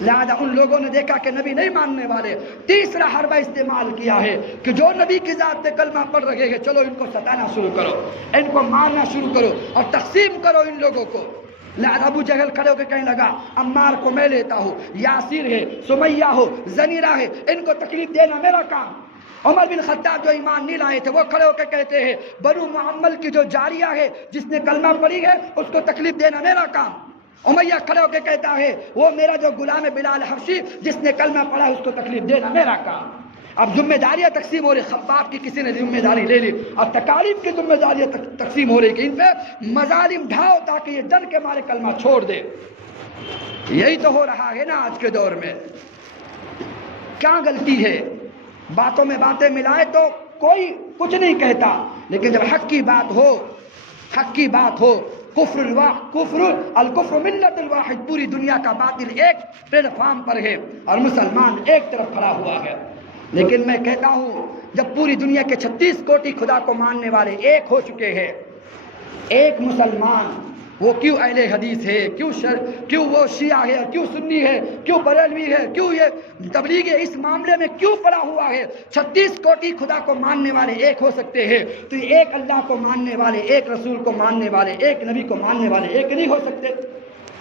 لہذا ان لوگوں نے دیکھا کہ نبی نہیں ماننے والے، تیسرا حربہ استعمال کیا ہے کہ جو نبی کی ذات پہ کلمہ پڑھ رہے ہیں چلو ان کو ستانا شروع کرو، ان کو مارنا شروع کرو اور تقسیم کرو ان لوگوں کو۔ لہذا ابو جہل کھڑے ہو کے کہنے لگا عمار کو میں لیتا ہوں، یاسر ہے، سمیہ ہو، زنیرہ ہے، ان کو تکلیف دینا میرا کام۔ عمر بن خطاب جو ایمان نہیں لائے تھے وہ کھڑے ہو کے کہتے ہیں بنو معمل کی جو جاریہ ہے جس نے کلمہ پڑھی ہے اس کو تکلیف دینا میرا کام۔ امیہ کھڑے ہو کے کہتا ہے وہ میرا جو غلام ہے بلال حبشی جس نے کلمہ پڑھا ہے اس کو تکلیف دینا میرا کام۔ اب ذمہ داریاں تقسیم ہو رہی، خباب کی کسی نے ذمہ داری لے لی، اب تکالیف کی ذمہ داریاں تقسیم ہو رہی کہ ان پہ مظالم ڈھاؤ تاکہ یہ ڈر کے مارے کلمہ چھوڑ دے۔ یہی تو ہو رہا ہے نا آج کے دور میں۔ کیا غلطی ہے؟ باتوں میں باتیں ملائے تو کوئی کچھ نہیں کہتا، لیکن جب حق کی بات ہو، حق کی بات ہو، الکفر ملت الواحد، پوری دنیا کا باطل ایک پلیٹ فارم پر ہے اور مسلمان ایک طرف کھڑا ہوا ہے۔ لیکن میں کہتا ہوں جب پوری دنیا کے 36 کوٹی خدا کو ماننے والے ایک ہو چکے ہیں، ایک مسلمان وہ کیوں اہل حدیث ہے، کیوں وہ شیعہ ہے، کیوں سنی ہے، کیوں بریلوی ہے، کیوں یہ تبلیغ ہے، اس معاملے میں کیوں پڑا ہوا ہے؟ 36 کوٹی خدا کو ماننے والے ایک ہو سکتے ہیں تو ایک اللہ کو ماننے والے، ایک رسول کو ماننے والے، ایک نبی کو ماننے والے ایک نہیں ہو سکتے؟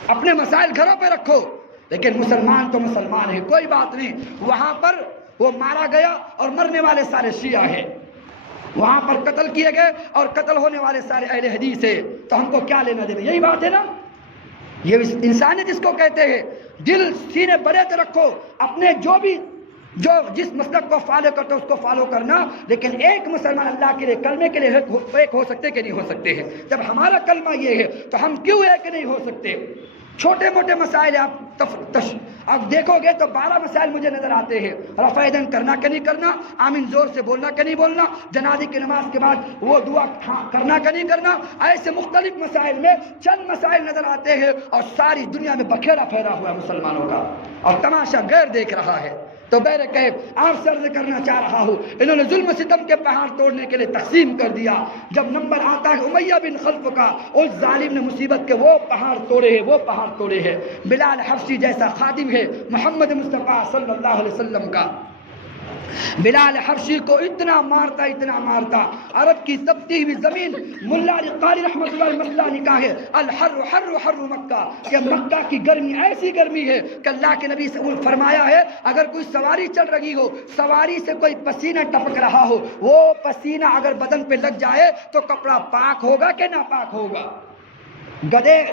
اپنے مسائل گھروں پہ رکھو، لیکن مسلمان تو مسلمان ہے، کوئی بات نہیں۔ وہاں پر وہ مارا گیا اور مرنے والے سارے شیعہ ہیں، وہاں پر قتل کیے گئے اور قتل ہونے والے سارے اہل حدیث ہیں، تو ہم کو کیا لینا دینا؟ یہی بات ہے نا، یہ انسانیت جس کو کہتے ہیں۔ دل سینے بڑے تو رکھو، اپنے جس مسلک کو فالو کرتے اس کو فالو کرنا، لیکن ایک مسلمان اللہ کے لیے کلمے کے لیے ایک ہو سکتے کہ نہیں ہو سکتے ہیں؟ جب ہمارا کلمہ یہ ہے تو ہم کیوں ایک نہیں ہو سکتے؟ چھوٹے موٹے مسائل آپ دیکھو گے تو 12 مسائل مجھے نظر آتے ہیں، رفع یدین کرنا کہ نہیں کرنا، آمین زور سے بولنا کہ نہیں بولنا، جنازے کی نماز کے بعد وہ دعا کرنا کہ نہیں کرنا، ایسے مختلف مسائل میں چند مسائل نظر آتے ہیں اور ساری دنیا میں بکھیرا پھیلا ہوا ہے مسلمانوں کا اور تماشا غیر دیکھ رہا ہے۔ تو بہرکیف آپ سے عرض کرنا چاہ رہا ہوں، انہوں نے ظلم ستم کے پہاڑ توڑنے کے لیے تقسیم کر دیا۔ جب نمبر آتا ہے امیہ بن خلف کا، اس ظالم نے مصیبت کے وہ پہاڑ توڑے ہیں، بلال حبشی جیسا خادم ہے محمد مصطفیٰ صلی اللہ علیہ وسلم کا، بلال حبشی کو اتنا مارتا، عرب کی تپتی ہوئی زمین، ملا علی قاری رحمۃ اللہ علیہ مسئلہ نکاح ہے، الحر حر مکہ، کہ مکہ کی گرمی ایسی گرمی ہے کہ اللہ کے نبی سے فرمایا ہے اگر کوئی سواری چل رہی ہو، سواری سے کوئی پسینہ ٹپک رہا ہو، وہ پسینہ اگر بدن پہ لگ جائے تو کپڑا پاک ہوگا کہ ناپاک ہوگا؟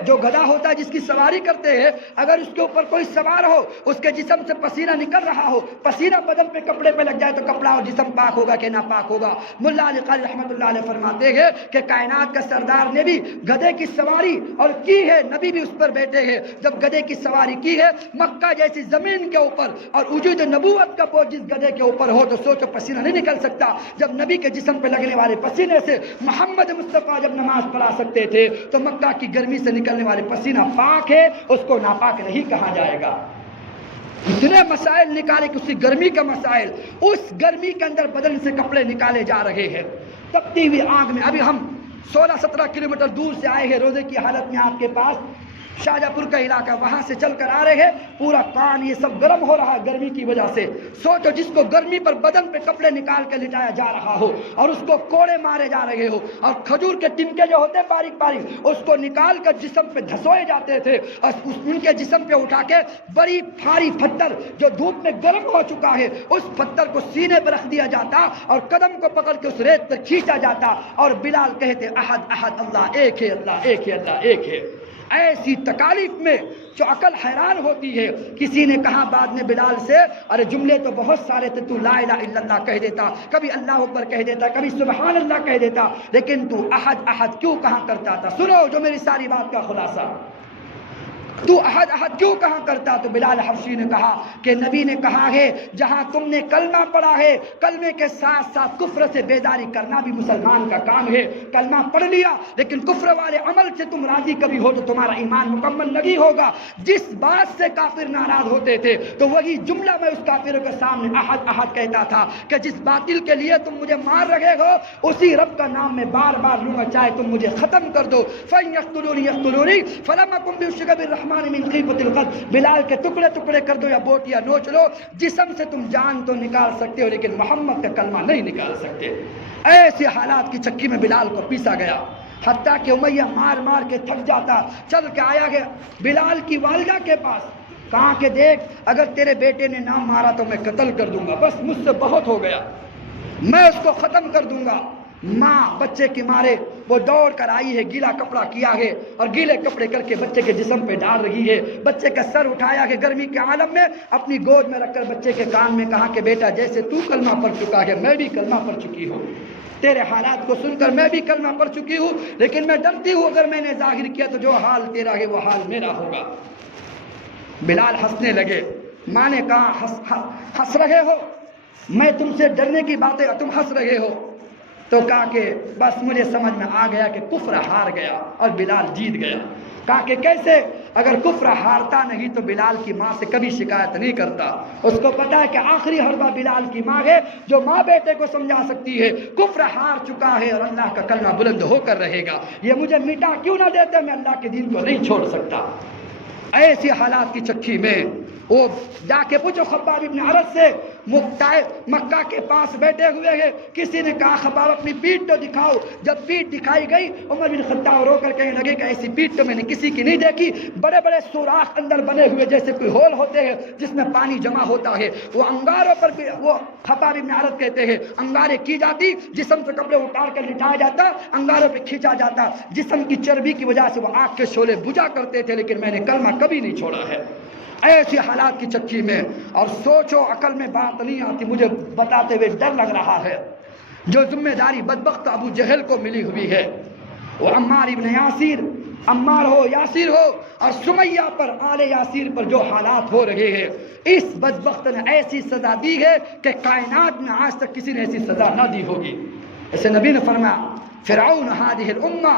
جو گدھا ہوتا ہے جس کی سواری کرتے ہیں، اگر اس کے اوپر کوئی سوار ہو، اس کے جسم سے پسینہ نکل رہا ہو، پسینہ بدن پہ کپڑے پہ لگ جائے تو کپڑا اور جسم پاک ہوگا کہ ناپاک ہوگا؟ ملا علی قاری رحمۃ اللہ علیہ فرماتے ہیں کہ کائنات کا سردار نے بھی گدھے کی سواری اور کی ہے، نبی بھی اس پر بیٹھے ہیں، جب گدھے کی سواری کی ہے مکہ جیسی زمین کے اوپر اور وجود نبوت کا بوجھ جس گدھے کے اوپر ہو تو سوچو پسینہ نہیں نکل سکتا؟ جب نبی کے جسم پہ لگنے والے پسینے سے محمد مصطفیٰ جب نماز پڑھا سکتے تھے تو مکہ کی گرمی سے نکلنے والے پسینہ پاک ہے، اس کو ناپاک نہیں کہا جائے گا۔ اتنے مسائل نکالے کہ اسی گرمی کا مسائل، اس گرمی کے اندر بدن سے کپڑے نکالے جا رہے ہیں تپتی ہوئی آگ میں۔ ابھی ہم 16-17 کلومیٹر دور سے آئے ہیں روزے کی حالت میں آپ کے پاس، شاہجہاں پور کا علاقہ، وہاں سے چل کر آ رہے ہیں، پورا کان یہ سب گرم ہو رہا ہے گرمی کی وجہ سے۔ سوچو جس کو گرمی پر بدن پہ کپڑے نکال کے لٹایا جا رہا ہو اور اس کو کوڑے مارے جا رہے ہو، اور کھجور کے ٹنکے جو ہوتے ہیں باریک باریک اس کو نکال کر جسم پہ دھسوئے جاتے تھے، اور ان کے جسم پہ اٹھا کے بڑی بھاری پتھر جو دھوپ میں گرم ہو چکا ہے اس پتھر کو سینے پر رکھ دیا جاتا اور قدم کو پکڑ کے اس ریت پر کھینچا جاتا، اور بلال کہتے احد احد اللہ ایک ہے، اللہ ایک ہے، اللہ ایک ہے۔ ایسی تکالیف میں جو عقل حیران ہوتی ہے۔ کسی نے کہا بعد میں بلال سے، ارے جملے تو بہت سارے تھے، تو لا الہ الا اللہ کہہ دیتا، کبھی اللہ اکبر کہہ دیتا، کبھی سبحان اللہ کہہ دیتا، لیکن تو احد احد کیوں کہا کرتا تھا؟ سنو جو میری ساری بات کا خلاصہ، تو احد احد کیوں کہا کرتا؟ تو بلال حبشی نے کہا کہ نبی نے کہا ہے جہاں تم نے کلمہ پڑھا ہے، کلمے کے ساتھ ساتھ کفر سے بیداری کرنا بھی مسلمان کا کام ہے۔ کلمہ پڑھ لیا لیکن کفر والے عمل سے تم راضی کبھی ہو تو تمہارا ایمان مکمل نہیں ہوگا۔ جس بات سے کافر ناراض ہوتے تھے تو وہی جملہ میں اس کافر کے سامنے احد احد کہتا تھا کہ جس باطل کے لیے تم مجھے مار رہے ہو اسی رب کا نام میں بار بار لوں گا، چاہے تم مجھے ختم کر دو۔ فَإِن يَقْتُلُونِي يَقْتُلُونِي فَلَمْ أَكُنْ بِأُشْرِكَ بِالرَّحْمَنِ من خیفۃ القلب۔ بلال کے ٹکڑے ٹکڑے کر دو یا بوٹیاں نوچ لو، جسم سے تم جان تو نکال سکتے ہو لیکن محمد کا کلمہ نہیں نکال سکتے۔ ایسے حالات کی چکی میں بلال کو پیسا گیا، حتیٰ کہ امیہ مار مار کے تھک جاتا، چل کے آیا گیا بلال کی والدہ کے پاس، کہا کہ دیکھ اگر تیرے بیٹے نے نہ مارا تو میں قتل کر دوں گا، بس مجھ سے بہت ہو گیا، میں اس کو ختم کر دوں گا۔ ماں بچے کے مارے وہ دوڑ کر آئی ہے، گیلا کپڑا کیا ہے اور گیلے کپڑے کر کے بچے کے جسم پہ ڈال رہی ہے، بچے کا سر اٹھایا ہے گرمی کے عالم میں، اپنی گود میں رکھ کر بچے کے کان میں کہا کہ بیٹا جیسے تو کلمہ پڑھ چکا ہے میں بھی کلمہ پڑھ چکی ہوں، تیرے حالات کو سن کر میں بھی کلمہ پڑھ چکی ہوں، لیکن میں ڈرتی ہوں اگر میں نے ظاہر کیا تو جو حال تیرا ہے وہ حال میرا ہوگا۔ بلال ہنسنے لگے، ماں نے کہا ہنس رہے ہو؟ میں تم سے ڈرنے کی باتیں تم ہنس رہے ہو؟ تو کہا کہ بس مجھے سمجھ میں آ گیا کہ کفر ہار گیا اور بلال جیت گیا۔ کہا کہ کیسے؟ اگر کفر ہارتا نہیں تو بلال کی ماں سے کبھی شکایت نہیں کرتا، اس کو پتا ہے کہ آخری حربہ بلال کی ماں ہے جو ماں بیٹے کو سمجھا سکتی ہے، کفر ہار چکا ہے اور اللہ کا کلمہ بلند ہو کر رہے گا، یہ مجھے مٹا کیوں نہ دیتے، میں اللہ کے دین کو نہیں چھوڑ سکتا۔ ایسی حالات کی چکی میں وہ جا کے پوچھو خباب ابن عرد سے، مکہ کے پاس بیٹھے ہوئے ہیں، کسی نے کہا خباب اپنی پیٹھ تو دکھاؤ، جب پیٹھ دکھائی گئی عمر بن خطاب رو کر کہنے لگے کہ ایسی پیٹھ تو میں نے کسی کی نہیں دیکھی، بڑے بڑے سوراخ اندر بنے ہوئے جیسے کوئی ہول ہوتے ہیں جس میں پانی جمع ہوتا ہے، وہ انگاروں پر بھی وہ خباب ابن عرد کہتے ہیں انگاریں کی جاتی، جسم سے کپڑے اتار کر لٹایا جاتا، انگاروں پہ کھینچا جاتا، جسم کی چربی کی وجہ سے وہ آگ کے شعلے بجھا کرتے تھے، لیکن میں نے کلمہ کبھی نہیں چھوڑا ہے۔ ایسی حالات کی چکی میں، اور سوچو عقل میں بات نہیں آتی، مجھے بتاتے ہوئے ڈر لگ رہا ہے، جو ذمہ داری بدبخت ابو جہل کو ملی ہوئی ہے، وہ عمار ابن یاسر، عمار ہو یاسر ہو اور سمیہ پر آل یاسر پر جو حالات ہو رہے ہیں، اس بدبخت نے ایسی سزا دی ہے کہ کائنات میں آج تک کسی نے ایسی سزا نہ دی ہوگی۔ ایسے نبی نے فرمایا فرعون هذه الامہ،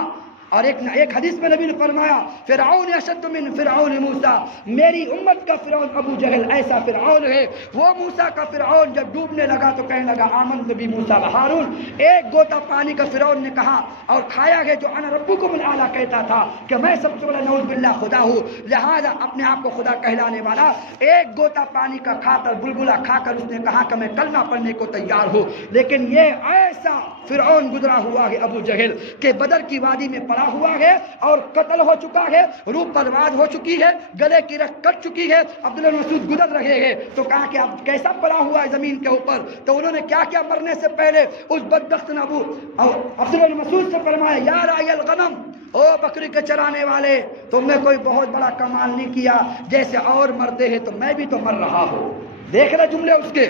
اور ایک حدیث میں نبی نے فرمایا فرعون اشد من فرعون موسیٰ، میری امت کا فرعون ابو جہل ایسا فرعون ہے، وہ موسیٰ کا فرعون جب ڈوبنے لگا تو کہنے لگا آمنت بموسیٰ وہارون، ایک گوتا پانی کا فرعون نے کہا اور کھایا ہے جو انا ربکم الاعلی کہتا تھا کہ میں سب سے بڑا نعوذ باللہ خدا ہوں، لہذا اپنے آپ کو خدا کہلانے والا ایک گوتا پانی کا کھا کر بلبلہ کھا کر اس نے کہا کہ میں کلمہ پڑھنے کو تیار ہوں، لیکن یہ ایسا فرعون گزرا ہوا ہے ابو جہل کہ بدر کی وادی میں پڑا ہوا ہے اور قتل ہو چکا ہے، روح برباد ہو چکی ہے، گلے کی رگ کٹ چکی ہے، عبداللہ بن مسعود گزر رہے ہیں تو کہا کہ اب کیسا پڑا ہوا ہے زمین کے اوپر، تو انہوں نے کیا کیا مرنے سے پہلے اس بدبخت نے عبداللہ بن مسعود سے فرمایا یا راعی الغنم، او بکری کے چرانے والے، تم نے کوئی بہت بڑا کمال نہیں کیا، جیسے اور مرتے ہیں تو میں بھی تو مر رہا ہوں۔ دیکھ رہے جملے اس کے،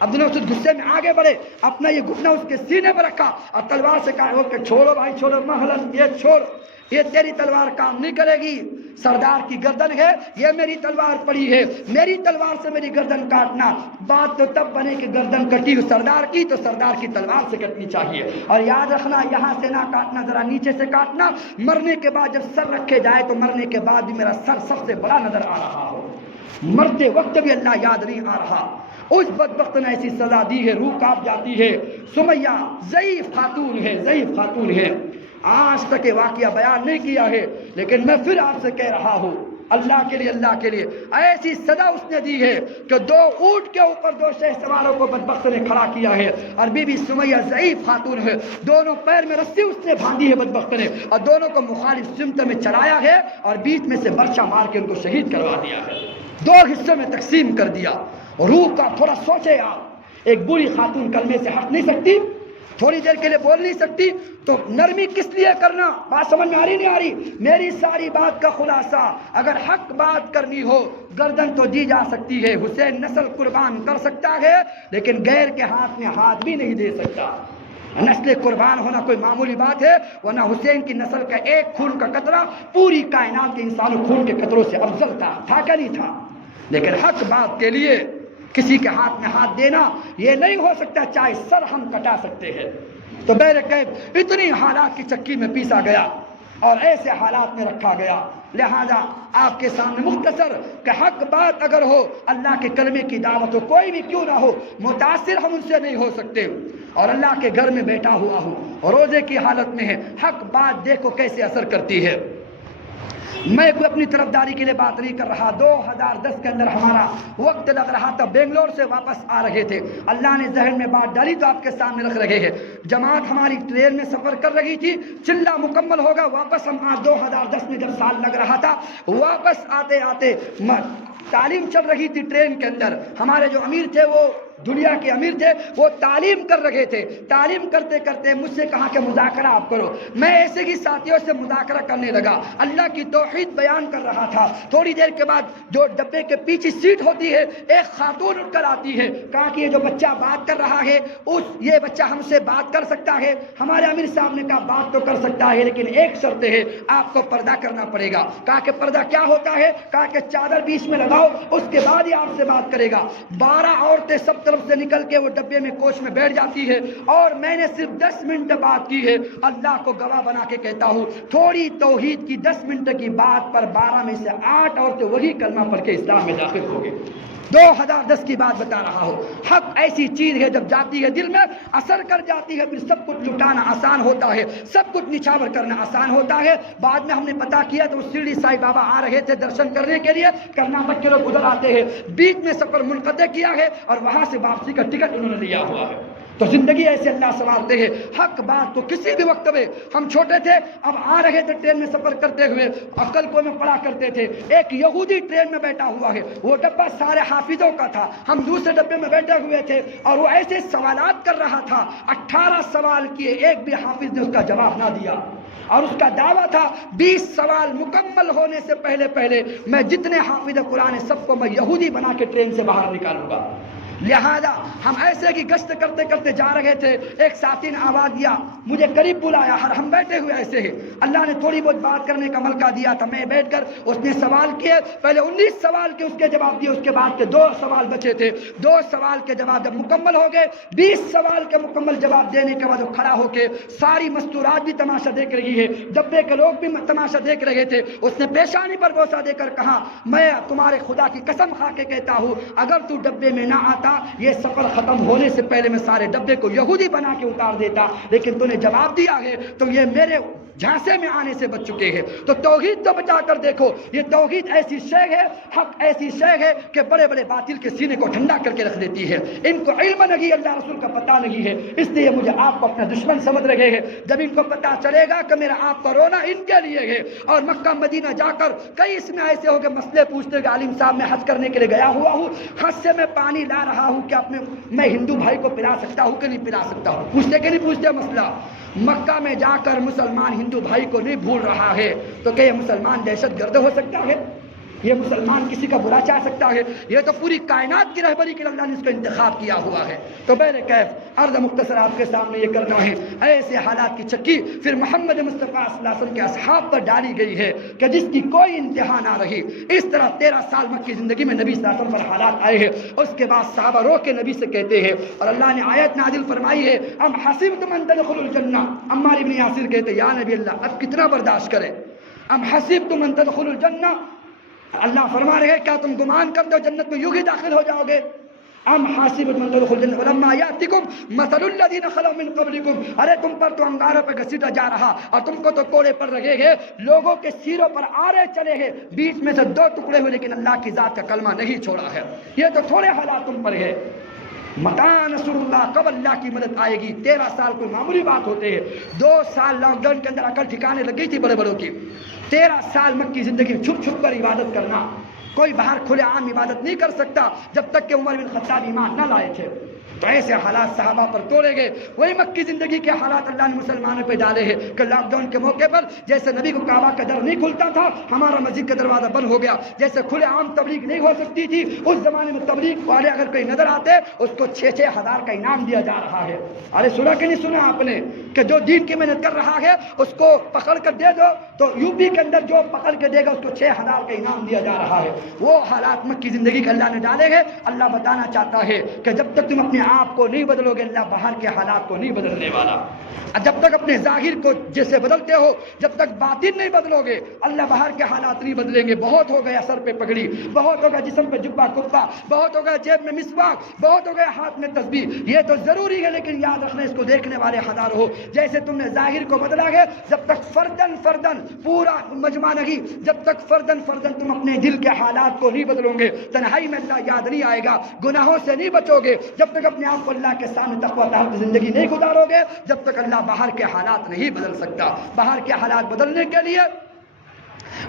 عبداللہ مسعود غصے میں آگے بڑھے، اپنا یہ گھٹنا اس کے سینے پر رکھا اور تلوار سے کہا کہ چھوڑو بھائی چھوڑو، محلن یہ چھوڑ، یہ تیری تلوار کام نہیں کرے گی، سردار کی گردن ہے، یہ میری تلوار پڑی ہے، میری تلوار سے میری گردن کاٹنا، بات تو تب بنے کہ گردن کٹی ہو سردار کی تو سردار کی تلوار سے کٹنی چاہیے، اور یاد رکھنا یہاں سے نہ کاٹنا، ذرا نیچے سے کاٹنا، مرنے کے بعد جب سر رکھے جائے تو مرنے کے بعد بھی میرا سر سب سے بڑا نظر آ رہا ہو، مرتے وقت بھی اللہ یاد نہیں آ رہا۔ اس بدبخت نے ایسی سزا دی ہے، روح کانپ جاتی ہے۔ سمیہ ضعیف خاتون ہے، ضعیف خاتون ہے، آج تک یہ واقعہ بیان نہیں کیا ہے، لیکن میں پھر آپ سے کہہ رہا ہوں، اللہ کے لیے ایسی سزا اس نے دی ہے کہ 2 اونٹ کے اوپر 2 شہ سواروں کو بدبخت نے کھڑا کیا ہے، اور بی بی سمیہ ضعیف خاتون ہے، دونوں پیر میں رسی اس نے باندھی ہے بدبخت نے، اور دونوں کو مخالف سمت میں چلایا ہے اور بیچ میں سے برچہ مار کے ان کو شہید کروا دیا ہے، 2 حصوں میں تقسیم کر دیا۔ روح کا تھوڑا سوچے آپ، ایک بری خاتون کلمے سے ہٹ نہیں سکتی، تھوڑی دیر کے لیے بول نہیں سکتی، تو نرمی کس لیے کرنا؟ بات سمجھ میں آ رہی نہیں آ رہی؟ میری ساری بات کا خلاصہ، اگر حق بات کرنی ہو گردن تو دی جا سکتی ہے، حسین نسل قربان کر سکتا ہے، لیکن غیر کے ہاتھ میں ہاتھ بھی نہیں دے سکتا۔ نسل قربان ہونا کوئی معمولی بات ہے؟ ورنہ حسین کی نسل کا ایک خون کا قطرہ پوری کائنات کے انسانوں خون کے قطروں سے افضل تھا کہ نہیں تھا؟ لیکن حق بات کے لیے کسی کے ہاتھ میں ہاتھ دینا یہ نہیں ہو سکتا، چاہے سر ہم کٹا سکتے ہیں۔ تو بہرکیف اتنی حالات کی چکی میں پیسا گیا اور ایسے حالات میں رکھا گیا، لہذا آپ کے سامنے مختصر کہ حق بات اگر ہو، اللہ کے کلمے کی دعوت ہو، کوئی بھی کیوں نہ ہو، متاثر ہم ان سے نہیں ہو سکتے، اور اللہ کے گھر میں بیٹھا ہوا ہوں اور روزے کی حالت میں ہے، حق بات دیکھو کیسے اثر کرتی ہے۔ میں کوئی اپنی طرفداری کے لیے بات نہیں کر رہا، 2010 کے اندر ہمارا وقت لگ رہا تھا، بنگلور سے واپس آ رہے تھے، اللہ نے ذہن میں بات ڈالی تو آپ کے سامنے رکھ رہے ہیں۔ جماعت ہماری ٹرین میں سفر کر رہی تھی، چلہ مکمل ہوگا، واپس ہم 2010 میں جب سال لگ رہا تھا، واپس آتے آتے تعلیم چل رہی تھی ٹرین کے اندر، ہمارے جو امیر تھے وہ دنیا کے امیر تھے، وہ تعلیم کر رہے تھے، تعلیم کرتے کرتے مجھ سے کہا کہ مذاکرہ آپ کرو، میں ایسے ہی ساتھیوں سے مذاکرہ کرنے لگا، اللہ کی توحید بیان کر رہا تھا۔ تھوڑی دیر کے بعد جو ڈبے کے پیچھے سیٹ ہوتی ہے، ایک خاتون اٹھ کر آتی ہے، کہا کہ یہ جو بچہ بات کر رہا ہے یہ بچہ ہم سے بات کر سکتا ہے؟ ہمارے امیر صاحب نے کہا بات تو کر سکتا ہے، لیکن ایک شرط ہے، آپ کو پردہ کرنا پڑے گا۔ کہا کہ پردہ کیا ہوتا ہے؟ کہا کہ چادر بیچ میں لگاؤ، اس کے بعد ہی آپ سے بات کرے گا۔ 12 عورتیں سب طرف سے نکل کے وہ ڈبے میں کوچ میں بیٹھ جاتی ہے، اور میں نے صرف 10 منٹ بات کی ہے، اللہ کو گواہ بنا کے کہتا ہوں، تھوڑی توحید کی 10 منٹ کی بات پر 12 میں سے 8 عورتیں وہی کلمہ پڑھ کے اسلام میں داخل ہو گئی۔ 2010 کی بات بتا رہا ہوں۔ حق ایسی چیز ہے جب جاتی ہے دل میں اثر کر جاتی ہے، پھر سب کچھ لٹانا آسان ہوتا ہے، سب کچھ نچھاور کرنا آسان ہوتا ہے۔ بعد میں ہم نے پتا کیا تو شرڈی سائی بابا آ رہے تھے درشن کرنے کے لیے، کرناٹک کے لوگ ادھر آتے ہیں، بیچ میں سفر منقطع کیا ہے اور وہاں سے واپسی کا ٹکٹ انہوں نے لیا ہوا ہے۔ تو زندگی ایسے اللہ سنوارتے ہیں۔ حق بات کو کسی بھی وقت میں، ہم چھوٹے تھے اب آ رہے تھے ٹرین میں سفر کرتے ہوئے، عقل کو میں پڑھا کرتے تھے، ایک یہودی ٹرین میں بیٹھا ہوا ہے، وہ ڈبہ سارے حافظوں کا تھا، ہم دوسرے ڈبے میں بیٹھے ہوئے تھے، اور وہ ایسے سوالات کر رہا تھا، 18 سوال کیے، ایک بھی حافظ نے اس کا جواب نہ دیا، اور اس کا دعویٰ تھا 20 سوال مکمل ہونے سے پہلے میں جتنے حافظ قرآن ہیں سب کو میں یہودی بنا کے ٹرین سے باہر نکالوں گا۔ لہذا ہم ایسے کی گشت کرتے کرتے جا رہے تھے، ایک ساتھی نے آواز دیا، مجھے قریب بلایا، ہم بیٹھے ہوئے ایسے ہیں، اللہ نے تھوڑی بہت بات کرنے کا موقع دیا تھا، میں بیٹھ کر اس نے سوال کیے، پہلے 19 سوال کے اس کے جواب دیے، اس کے بعد کے 2 سوال بچے تھے، 2 سوال کے جواب جب مکمل ہو گئے، 20 سوال کے مکمل جواب دینے کے بعد وہ کھڑا ہو کے ساری مستورات بھی تماشا دیکھ رہی ہے، ڈبے کے لوگ بھی تماشا دیکھ رہے تھے، اس نے پیشانی پر بوسہ دے کر کہا، میں تمہارے خدا کی قسم کھا کے کہتا ہوں اگر تو ڈبے میں نہ آتا یہ سفر ختم ہونے سے پہلے میں سارے ڈبے کو یہودی بنا کے اتار دیتا، لیکن تو نے جواب دیا ہے تو یہ میرے جھانسے میں آنے سے بچ چکے ہیں۔ تو توحید تو بچا کر دیکھو، یہ توحید ایسی شے ہے، حق ایسی شے ہے کہ بڑے بڑے باطل کے سینے کو ٹھنڈا کر کے رکھ دیتی ہے۔ ان کو علم نہیں، اللہ رسول کا پتہ نہیں ہے، اس لیے مجھے آپ کو اپنا دشمن سمجھ رہے ہیں۔ جب ان کو پتہ چلے گا کہ میرا آپ کا رونا ان کے لیے ہے، اور مکہ مدینہ جا کر کئی اس میں ایسے ہو کہ مسئلے پوچھتے کہ عالم صاحب میں حج کرنے کے لیے گیا ہوا ہوں، حج سے میں پانی لا رہا ہوں، کیا میں ہندو بھائی کو پلا سکتا ہوں کہ نہیں پلا سکتا ہوں؟ پوچھتے کہ نہیں پوچھتے مسئلہ؟ مکہ میں جا کر مسلمان ہندو بھائی کو نہیں بھول رہا ہے تو کہ یہ مسلمان دہشت گرد ہو سکتا ہے؟ یہ مسلمان کسی کا برا چاہ سکتا ہے؟ یہ تو پوری کائنات کی رہبری کے لیے اللہ نے اس کو انتخاب کیا ہوا ہے۔ تو بہرکیف عرض مختصر آپ کے سامنے یہ کرنا ہے، ایسے حالات کی چکی پھر محمد مصطفیٰ صلی اللہ علیہ وسلم کے اصحاب پر ڈالی گئی ہے کہ جس کی کوئی انتہا نہ رہی۔ اس طرح 13 سال مکی زندگی میں نبی صلی اللہ علیہ وسلم پر حالات آئے ہیں، اس کے بعد صحابہ رو کے نبی سے کہتے ہیں، اور اللہ نے آیت نازل فرمائی ہے، ام حسبتم ان تدخلوا الجنہ، عمار بن یاسر کہتے یا نبی اللہ اب کتنا برداشت کریں، ام حسبتم ان تدخلوا الجنہ، اللہ فرما رہے ہیں کیا تم گمان کرتے ہو جنت میں یوں ہی داخل ہو جاؤ گے؟ ام حاسبتم ان تدخلوا الجنة ولما یاتکم مثل الذین خلوا من قبلکم، ارے تم پر تو انگاروں پہ گھسیٹا جا رہا اور تم کو تو کوڑے پر رکھے گئے، لوگوں کے سیروں پر آرے چلے گئے، بیچ میں سے 2 ٹکڑے ہوئے لیکن اللہ کی ذات کا کلمہ نہیں چھوڑا ہے۔ یہ تو تھوڑے حالات تم پر ہے۔ متى نصر اللہ، کب اللہ کی مدد آئے گی؟ 13 سال کوئی معمولی بات ہوتے ہیں۔ 2 سال لاک ڈاؤن کے اندر عقل ٹھکانے لگ گئی تھی بڑے بڑوں کی۔ 13 سال مکی زندگی میں چھپ چھپ کر عبادت کرنا، کوئی باہر کھلے عام عبادت نہیں کر سکتا جب تک کہ عمر بن خطاب ایمان نہ لائے تھے۔ تو ایسے حالات صحابہ پر توڑے گئے۔ وہی مکی زندگی کے حالات اللہ نے مسلمانوں پہ ڈالے ہیں کہ لاک ڈاؤن کے موقع پر جیسے نبی کو کعبہ کا در نہیں کھلتا تھا، ہمارا مسجد کا دروازہ بند ہو گیا۔ جیسے کھلے عام تبلیغ نہیں ہو سکتی تھی، اس زمانے میں تبلیغ والے اگر کوئی نظر آتے اس کو 6-6 ہزار کا انعام دیا جا رہا ہے۔ ارے سنا کہ نہیں سنا آپ نے کہ جو دین کی محنت کر رہا ہے اس کو پکڑ کر دے دو تو یو پی کے اندر جو پکڑ کے دے گا اس کو 6,000 کا انعام دیا جا رہا ہے۔ وہ حالات مکی زندگی کا اللہ نے ڈالے ہیں۔ اللہ بتانا چاہتا ہے کہ جب تک تم اپنے آپ کو نہیں بدلو گے اللہ باہر کے حالات کو نہیں بدلنے والا۔ جب تک اپنے ظاہر کو جیسے بدلتے ہو جب تک باطن نہیں بدلو گے اللہ باہر کے حالات نہیں بدلیں گے۔ بہت ہو گیا سر پہ پگڑی، بہت ہو گیا جسم پہ جبہ کپا، بہت ہو گیا جیب میں مسواک، بہت ہو گیا ہاتھ میں تسبیح۔ یہ تو ضروری ہے لیکن یاد رکھنا اس کو دیکھنے والے ہزار ہو۔ جیسے تم نے ظاہر کو بدلا ہے جب تک فردن پورا مجمع نہیں، جب تک فردن تم اپنے دل کے حالات کو نہیں بدلو گے تنہائی میں اللہ یاد نہیں آئے گا، گناہوں سے نہیں بچو گے، جب تک اپنے آپ کو اللہ کے سامنے تقوی طاہر کی زندگی نہیں گزارو گے جب تک اللہ باہر کے حالات نہیں بدل سکتا۔ باہر کے حالات بدلنے کے لیے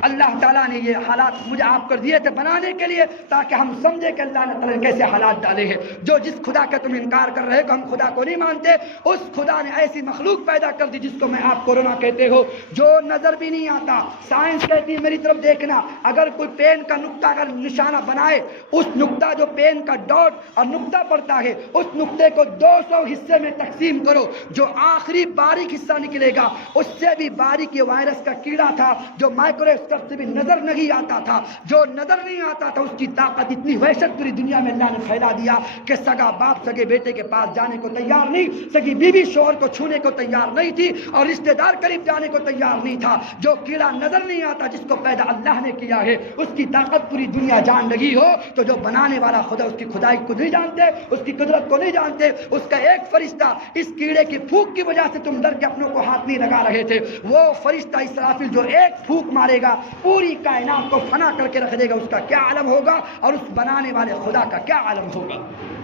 اللہ تعالیٰ نے یہ حالات مجھے آپ کر دیے تھے بنانے کے لیے تاکہ ہم سمجھے کہ اللہ نے کیسے حالات ڈالے ہیں۔ جو جس خدا کا تم انکار کر رہے ہو کہ ہم خدا کو نہیں مانتے، اس خدا نے ایسی مخلوق پیدا کر دی جس کو میں آپ کورونا کہتے ہو، جو نظر بھی نہیں آتا۔ سائنس کہتی ہے میری طرف دیکھنا، اگر کوئی پین کا نقطہ اگر نشانہ بنائے، اس نقطہ جو پین کا ڈاٹ اور نقطہ پڑتا ہے اس نقطے کو 200 حصے میں تقسیم کرو، جو آخری باریک حصہ نکلے گا اس سے بھی باریک یہ وائرس کا کیڑا تھا جو مائکرو سے بھی نظر نہیں آتا تھا، جو نظر نہیں آتا تھا، اس کی طاقت اتنی وحشت پوری دنیا میں اللہ نے پھیلا دیا کہ سگا باپ سگے بیٹے کے پاس جانے کو تیار نہیں، سگی بیوی شوہر کو چھونے کو تیار نہیں تھی اور رشتہ دار قریب جانے کو تیار نہیں تھا۔ جو کیڑا نظر نہیں آتا جس کو پیدا اللہ نے کیا ہے اس کی طاقت پوری دنیا جان لگی ہو تو جو بنانے والا خدا اس کی خدائی کو نہیں جانتے، اس کی قدرت کو نہیں جانتے۔ اس کا ایک فرشتہ اس کیڑے کی پھونک کی وجہ سے تم ڈر کے اپنوں کو ہاتھ نہیں لگا رہے تھے، وہ فرشتہ اسرافیل جو ایک پھونک مارے گا پوری کائنات کو فنا کر کے رکھ دے گا، اس کا کیا عالم ہوگا اور اس بنانے والے خدا کا کیا عالم ہوگا۔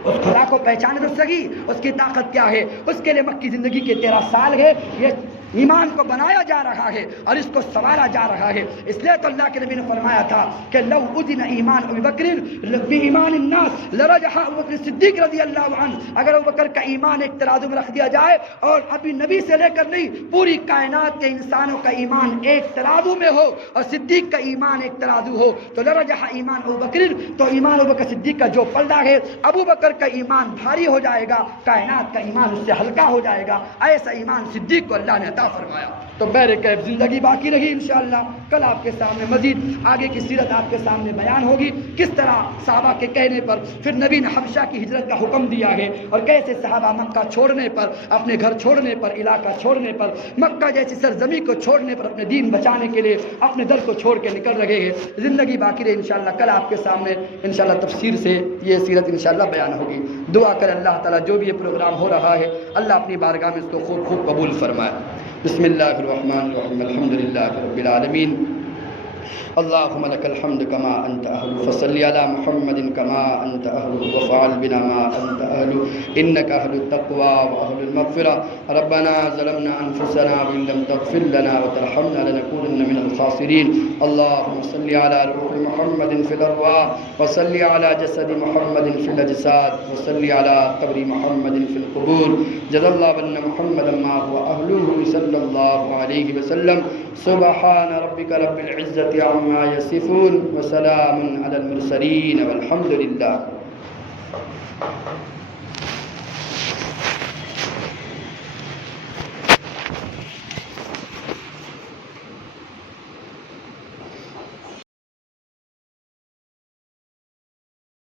اس خدا کو پہچانے تو سہی، اس کی طاقت کیا ہے۔ اس کے لیے مکی زندگی کے 13 سال ہے، یہ ایمان کو بنایا جا رہا ہے اور اس کو سنوارا جا رہا ہے۔ اس لیے تو اللہ کے نبی نے فرمایا تھا کہ لو اذن ایمان ابی بکر بایمان الناس لرجح ابو بکر صدیق رضی اللہ عنہ، اگر ابو بکر کا ایمان ایک ترازو میں رکھ دیا جائے اور ابھی نبی سے لے کر نہیں پوری کائنات کے انسانوں کا ایمان ایک ترازو میں ہو اور صدیق کا ایمان ایک ترازو ہو تو لرجح ایمان ابو بکر، تو ایمان ابو بکر صدیق کا جو پلڑا ہے ابو بکر کا ایمان بھاری ہو جائے گا، کائنات کا ایمان اس سے ہلکا ہو جائے گا۔ ایسا ایمان صدیق کو اللہ نے عطا فرمایا۔ تو بہرکیف زندگی باقی رہی انشاءاللہ، کل آپ کے سامنے مزید آگے کی سیرت آپ کے سامنے بیان ہوگی، کس طرح صحابہ کے کہنے پر پھر نبی نے حبشہ کی ہجرت کا حکم دیا ہے اور کیسے صحابہ مکہ چھوڑنے پر، اپنے گھر چھوڑنے پر، علاقہ چھوڑنے پر، مکہ جیسی سرزمین کو چھوڑنے پر اپنے دین بچانے کے لیے اپنے در کو چھوڑ کے نکل رہے ہیں۔ زندگی باقی رہی انشاءاللہ، کل آپ کے سامنے انشاءاللہ تفسیر سے یہ سیرت انشاءاللہ بیان ہوگی۔ دعا کر اللہ تعالیٰ جو بھی یہ پروگرام ہو رہا ہے اللہ اپنی بارگاہ میں اس کو خوب خوب قبول فرمائے۔ بسم اللہ الرحمن الرحیم، الحمد للہ رب العالمین، اللهم لك الحمد كما أنت أهل، فصل على محمد كما أنت أهل، وفعل بنا ما أنت أهل، إنك أهل التقوى وأهل المغفرة. ربنا ظلمنا أنفسنا وإن لم تغفر لنا وترحمنا لنكونن من الخاسرين. اللهم صل على روح محمد في الأرواح، وصل على جسد محمد في الأجساد، وصل على قبر محمد في القبور. جزا الله بأن محمدا ما هو أهله صلى الله عليه وسلم. سبحان ربك رب العزة عما يصفون وسلام على المرسلين والحمد لله.